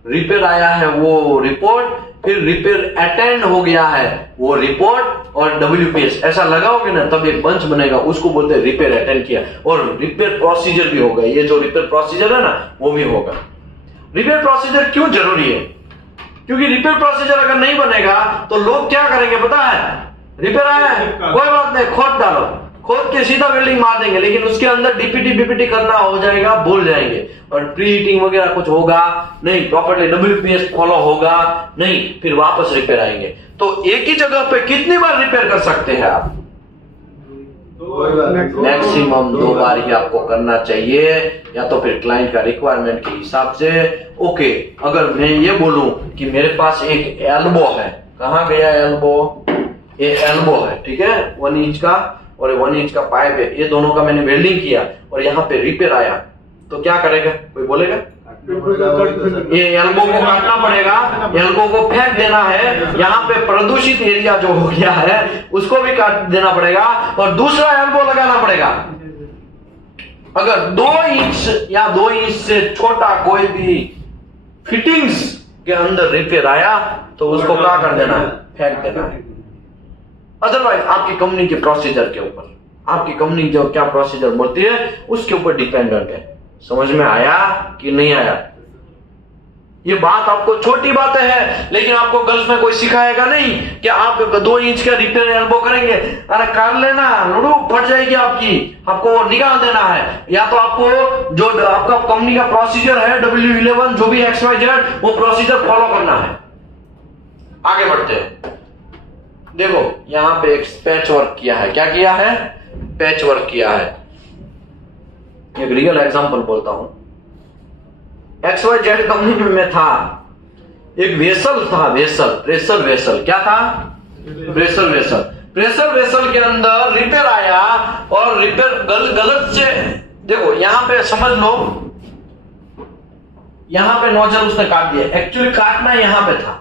रिपेयर आया है वो रिपोर्ट, फिर रिपेयर अटेंड हो गया है वो रिपोर्ट और WPS। ऐसा लगाओगे ना तब एक बंच बनेगा, उसको बोलते हैं रिपेयर अटेंड किया। और रिपेयर प्रोसीजर भी होगा। ये जो रिपेयर प्रोसीजर है ना वो भी होगा। रिपेयर प्रोसीजर क्यों जरूरी है? क्योंकि रिपेयर प्रोसीजर अगर नहीं बनेगा तो लोग क्या करेंगे पता है? रिपेयर आया है, कोई बात नहीं, खोद डालो, खोद के सीधा वेल्डिंग मार देंगे, लेकिन उसके अंदर DPT BPT करना हो जाएगा, भूल जाएंगे। और प्री हीटिंग वगैरह कुछ होगा नहीं, प्रॉपर्ली WPS फॉलो होगा नहीं, फिर वापस रिपेयर आएंगे। तो एक ही जगह पे कितनी बार रिपेयर कर सकते हैं आप? मैक्सिमम 2 बार ही आपको करना चाहिए, या तो फिर क्लाइंट का रिक्वायरमेंट के हिसाब से। ओके, अगर मैं ये बोलूं कि मेरे पास एक एल्बो है, कहां गया एल्बो? ये एल्बो है, ठीक है, 1 इंच का और 1 इंच का पाइप है, ये दोनों का मैंने वेल्डिंग किया और यहाँ पे रिपेयर आया, तो क्या करेगा? कोई बोलेगा? ये एल्बो को काटना पड़ेगा, एल्बो को फेंक देना है। यहाँ पे प्रदूषित एरिया जो हो गया है उसको भी काट देना पड़ेगा और दूसरा एल्बो लगाना पड़ेगा। अगर 2 इंच या 2 इंच से छोटा कोई भी फिटिंग्स के अंदर रिपेयर आया तो उसको क्या कर देना है? फेंक देना है। अदरवाइज आपकी कंपनी के प्रोसीजर के ऊपर, आपकी कंपनी जो क्या प्रोसीजर बोलती है उसके ऊपर डिपेंडेंट है। समझ में आया कि नहीं आया? ये बात आपको छोटी बातें हैं, लेकिन आपको गल्फ में कोई सिखाएगा नहीं कि आप 2 इंच का रिपेयर एल्बो करेंगे। अरे कर लेना, लुडू फट जाएगी आपकी, आपको निकाल देना है। या तो आपको जो आपका कंपनी का प्रोसीजर है W11 जो भी XYZ, वो प्रोसीजर फॉलो करना है। आगे बढ़ते हैं। देखो यहां पे एक पैच वर्क किया है। क्या किया है? पैच वर्क किया है। एक रियल एग्जांपल बोलता हूं। XYZ कंपनी में था एक वेसल था, वेसल, प्रेशर वेसल। क्या था? Pressure vessel. प्रेशर वेसल के अंदर रिपेयर आया और रिपेयर गलत से, देखो यहां पे समझ लो, यहां पे नोजल उसने काट दिया। एक्चुअली काटना यहां पे था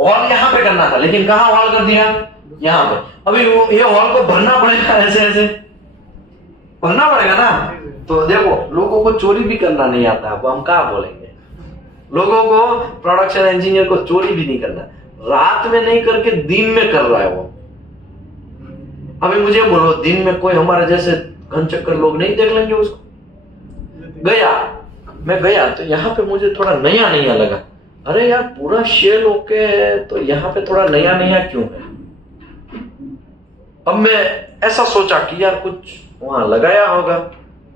और यहां पे करना था, लेकिन कहां वाल कर दिया? यहाँ पे। अभी ये हॉल को भरना पड़ेगा, ऐसे ऐसे भरना पड़ेगा ना। तो देखो लोगों को चोरी भी करना नहीं आता, अब हम क्या बोलेंगे। लोगों को, प्रोडक्शन इंजीनियर को चोरी भी नहीं करना, रात में नहीं करके दिन में कर रहा है वो। अभी मुझे बोलो, दिन में कोई हमारे जैसे घन चक्कर लोग नहीं देख लेंगे उसको। मैं गया तो यहाँ पे मुझे थोड़ा नया नया लगा। अरे यार पूरा शेल ओके है, तो यहाँ पे थोड़ा नया नया क्यों है। अब मैं ऐसा सोचा कि यार कुछ वहां लगाया होगा,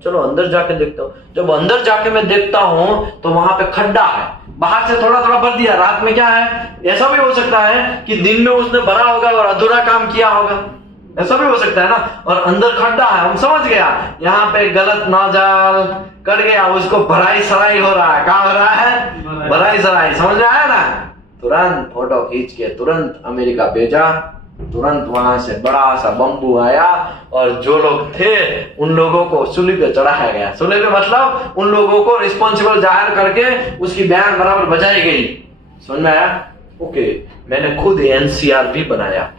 चलो अंदर जाके देखता हूँ। जब अंदर जाके मैं देखता हूँ तो वहां पे खड्डा है, बाहर से थोड़ा थोड़ा भर दिया। रात में क्या है, ऐसा भी हो सकता है कि दिन में उसने भरा होगा और अधूरा काम किया होगा, ऐसा भी हो सकता है ना। और अंदर खड्डा है, हम समझ गया यहाँ पे गलत नौजाल कट गया, उसको भराई सराई हो रहा है। क्या हो रहा है, भराई सराई, समझ में आया ना। तुरंत फोटो खींच के तुरंत अमेरिका भेजा, तुरंत वहां से बड़ा सा बम्बू आया और जो लोग थे उन लोगों को सूली पे चढ़ाया गया। सूली पे मतलब उन लोगों को रिस्पॉन्सिबल जाहिर करके उसकी बयान बराबर बजाई गई। समझ में आया। ओके, मैंने खुद एनसीआर भी बनाया,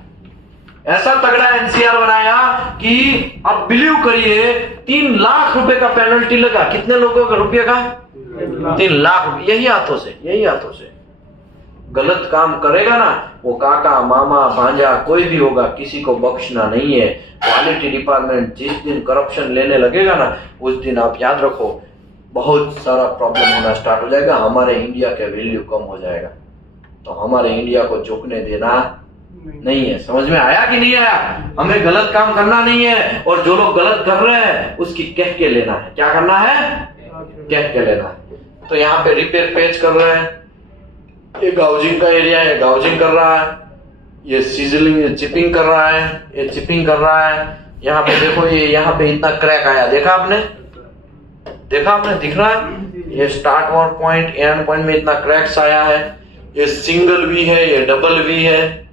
ऐसा तगड़ा एनसीआर बनाया कि आप बिलीव करिए 3 लाख रुपए का पेनल्टी लगा। कितने लोगों का रुपये का, 3 लाख रुपए। यही हाथों से गलत काम करेगा ना, वो काका मामा भांजा कोई भी होगा, किसी को बख्शना नहीं है। क्वालिटी डिपार्टमेंट जिस दिन करप्शन लेने लगेगा ना, उस दिन आप याद रखो बहुत सारा प्रॉब्लम होना स्टार्ट हो जाएगा। हमारे इंडिया का वैल्यू कम हो जाएगा। तो हमारे इंडिया को झुकने देना नहीं है। समझ में आया कि नहीं आया। हमें गलत काम करना नहीं है, और जो लोग गलत कर रहे हैं उसकी कह के लेना है। क्या करना है, कह के लेना है। तो यहाँ पे रिपेयर पेज कर रहे हैं, ये गाउजिंग का एरिया है, गाउजिंग कर रहा है। ये सीजलिंग चिपिंग कर रहा है, ये चिपिंग कर रहा है। यहाँ पे देखो, ये यहाँ पे इतना क्रैक आया, देखा आपने दिख रहा है। ये स्टार्ट और पॉइंट एंड पॉइंट में इतना क्रैक्स आया है। ये सिंगल वी है, ये डबल वी है,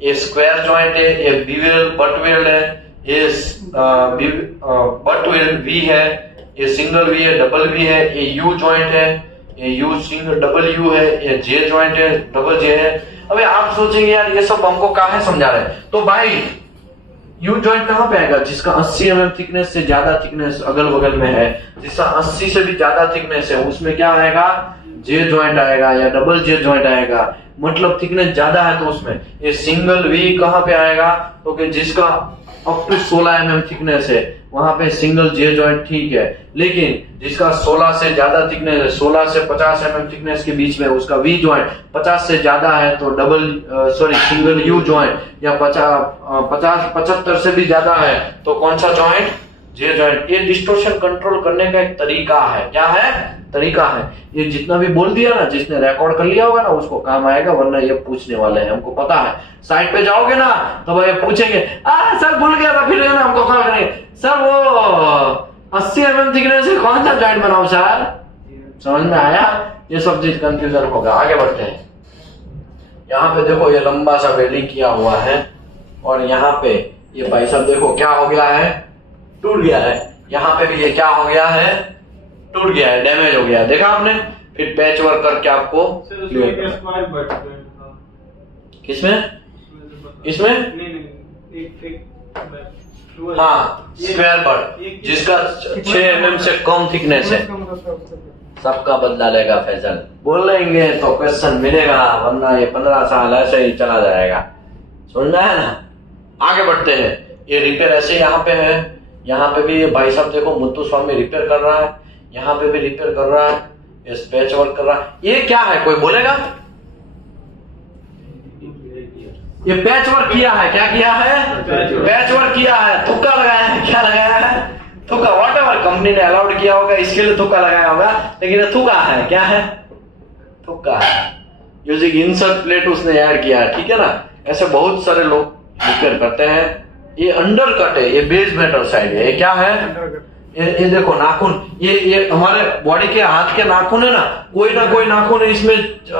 ये स्क्वायर जॉइंट है, ये बीवेल बट वेल्ड है, ये बट वेल्ड वी है, ये सिंगल वी है, डबल वी है, ये यू जॉइंट है, ये यू सिंगल डबल यू है, ये जे जॉइंट है, डबल जे है। अबे आप सोचेंगे यार ये सब हमको काहे समझा रहे हैं। तो भाई यू जॉइंट कहां पे आएगा, जिसका 80 mm थिकनेस से ज्यादा थिकनेस अगल बगल में है, जिसका 80 से भी ज्यादा थिकनेस है, उसमें क्या आएगा, जे जॉइंट आएगा या डबल जे जॉइंट आएगा। मतलब थिकनेस ज्यादा है तो उसमें ये सिंगल वी कहां पे आएगा, तो जिसका अप टू 16 mm थिकनेस है वहां पे सिंगल जे जॉइंट ठीक है। लेकिन जिसका 16 से ज्यादा थिकनेस है, 16 से 50 mm थिकनेस के बीच में, उसका वी जॉइंट 50 से ज्यादा है तो सिंगल यू जॉइंट, या 75 से भी ज्यादा है तो कौन सा जॉइंट, जे जॉइंट। ये डिस्टोर्शन कंट्रोल करने का एक तरीका है। क्या है, तरीका है। ये जितना भी बोल दिया ना, जिसने रिकॉर्ड कर लिया होगा ना उसको काम आएगा, वरना ये पूछने वाले हैं, हमको पता है। साइट पे जाओगे ना तो भाई पूछेंगे, सर भूल गया था, फिर ना हमको कॉल करेंगे, सर वो 80 mm थिकनेस से कौन सा जॉइंट बनाओ सर। समझ में आया। ये सब चीज कंफ्यूजन होगा। आगे बढ़ते हैं। यहाँ पे देखो ये लंबा सा वेल्डिंग किया हुआ है, और यहाँ पे ये भाई साहब देखो क्या हो गया है, टूट गया है। यहाँ पे भी ये क्या हो गया है, टूट गया है, डैमेज हो गया है। देखा आपने। फिर पैच वर्क करके आपको किसमें, इसमें हाँ स्क्वायर बट, जिसका 6 mm से कम थिकनेस है, सबका बदला लेगा फैजल। बोल लेंगे तो क्वेश्चन मिलेगा, वरना ये 15 साल ऐसे ही चला जाएगा। सुनना है ना। आगे बढ़ते हैं। ये रिपेयर ऐसे यहाँ पे है, यहाँ पे भी ये भाई साहब देखो मुत्तु स्वामी रिपेयर कर रहा है, यहाँ पे भी रिपेयर कर रहा है, ये पैच वर्क कर रहा है। ये क्या है, कोई बोलेगा। ये पैच वर्क किया है। क्या किया है, पैच वर्क किया है। तुक्का लगाया है। क्या लगाया है, तुक्का। वॉट एवर कंपनी ने अलाउड किया होगा इसके लिए तुक्का लगाया होगा, लेकिन ये तुक्का है। क्या है, तुक्का है। यूजिंग इंसर्ट प्लेट उसने ऐड किया है। ठीक है ना। ऐसे बहुत सारे लोग रिपेयर करते हैं। ये अंडर कट है, ये बेस मेटल साइड है। ये क्या है, ये देखो नाखून, ये हमारे बॉडी के हाथ के नाखून है ना, कोई ना कोई नाखून इसमें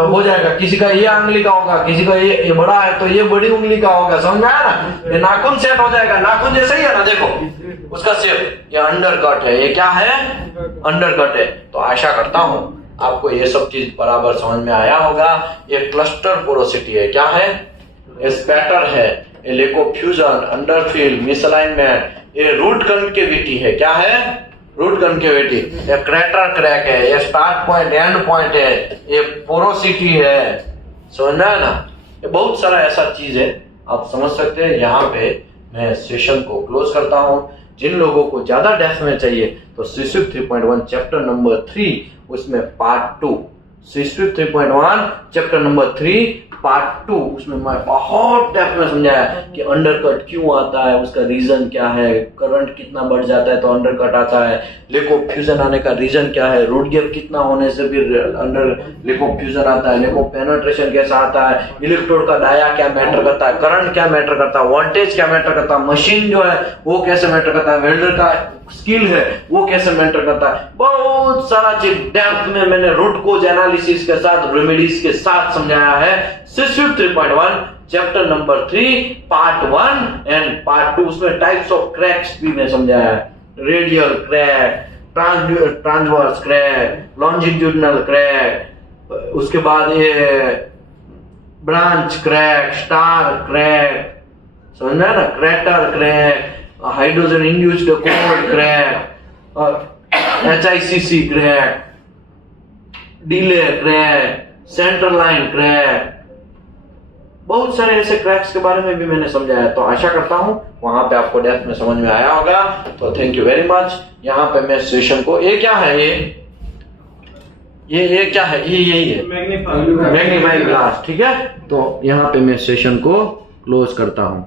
हो जाएगा। किसी का ये उंगली का होगा, किसी का ये बड़ा है तो ये बड़ी उंगली का होगा। समझ में आया ना। ये नाखून सेट हो जाएगा, नाखून जैसे ही है ना, देखो उसका शेप। ये अंडर कट है। ये क्या है, अंडर कट है। तो आशा करता हूं आपको ये सब चीज बराबर समझ में आया होगा। ये क्लस्टर पोरोसिटी है। क्या है, स्पैटर है, a lack of fusion, underfill, misalignment, ये रूट कन्केविटी है। क्या है? Root concavity. ये क्रेटर क्रैक है, ये स्टार्ट पॉइंट एंड पॉइंट है, ये पोरोसिटी है। समझना है ना? ये बहुत सारा ऐसा चीज है, आप समझ सकते हैं। यहाँ पे मैं सेशन को क्लोज करता हूँ। जिन लोगों को ज्यादा डेप्थ में चाहिए तो सीस्विप 3.1 चैप्टर नंबर 3 उसमें पार्ट 2, सीस्विप 3.1 चैप्टर नंबर 3 पार्ट 2 उसमें मैं बहुत डेप्थ में समझाया कि अंडरकट क्यों आता है, उसका रीजन क्या है, करंट कितना बढ़ जाता है तो अंडरकट आता है, लेक ऑफ फ्यूजन आने का रीजन क्या है, रूट गैप कितना होने से फिर अंडर लेक ऑफ फ्यूजन आता है, लेक ऑफ पेनिट्रेशन कैसा आता है, इलेक्ट्रोड का डाया क्या मैटर करता है, करंट क्या मैटर करता है, वोल्टेज क्या मैटर करता है, मशीन जो है वो कैसे मैटर करता है, वेल्डर का स्किल है वो कैसे मैटर करता है। बहुत सारा चीज डेप्थ में मैंने रूट कोज एनालिसिस के साथ, रेमेडीज के साथ समझाया है। सीस्विप 3.1 chapter number 3 part 1 and part 2 उसमें टाइप्स ऑफ क्रैक्स भी मैं समझाया है। Radial crack, transverse crack, longitudinal crack, उसके बाद ये ब्रांच क्रैक, स्टार क्रैक, समझना है ना, crater crack, hydrogen induced cold crack, और HICC crack, delay crack, central line crack, बहुत सारे ऐसे क्रैक्स के बारे में भी मैंने समझाया। तो आशा करता हूं वहां पे आपको डेप्थ में समझ में आया होगा। तो थैंक यू वेरी मच। यहाँ पे मैं सेशन को, ये क्या है, ये क्या है, ये यही है मैग्नीफाइंग ग्लास, ठीक है। तो यहाँ पे मैं सेशन को क्लोज करता हूं।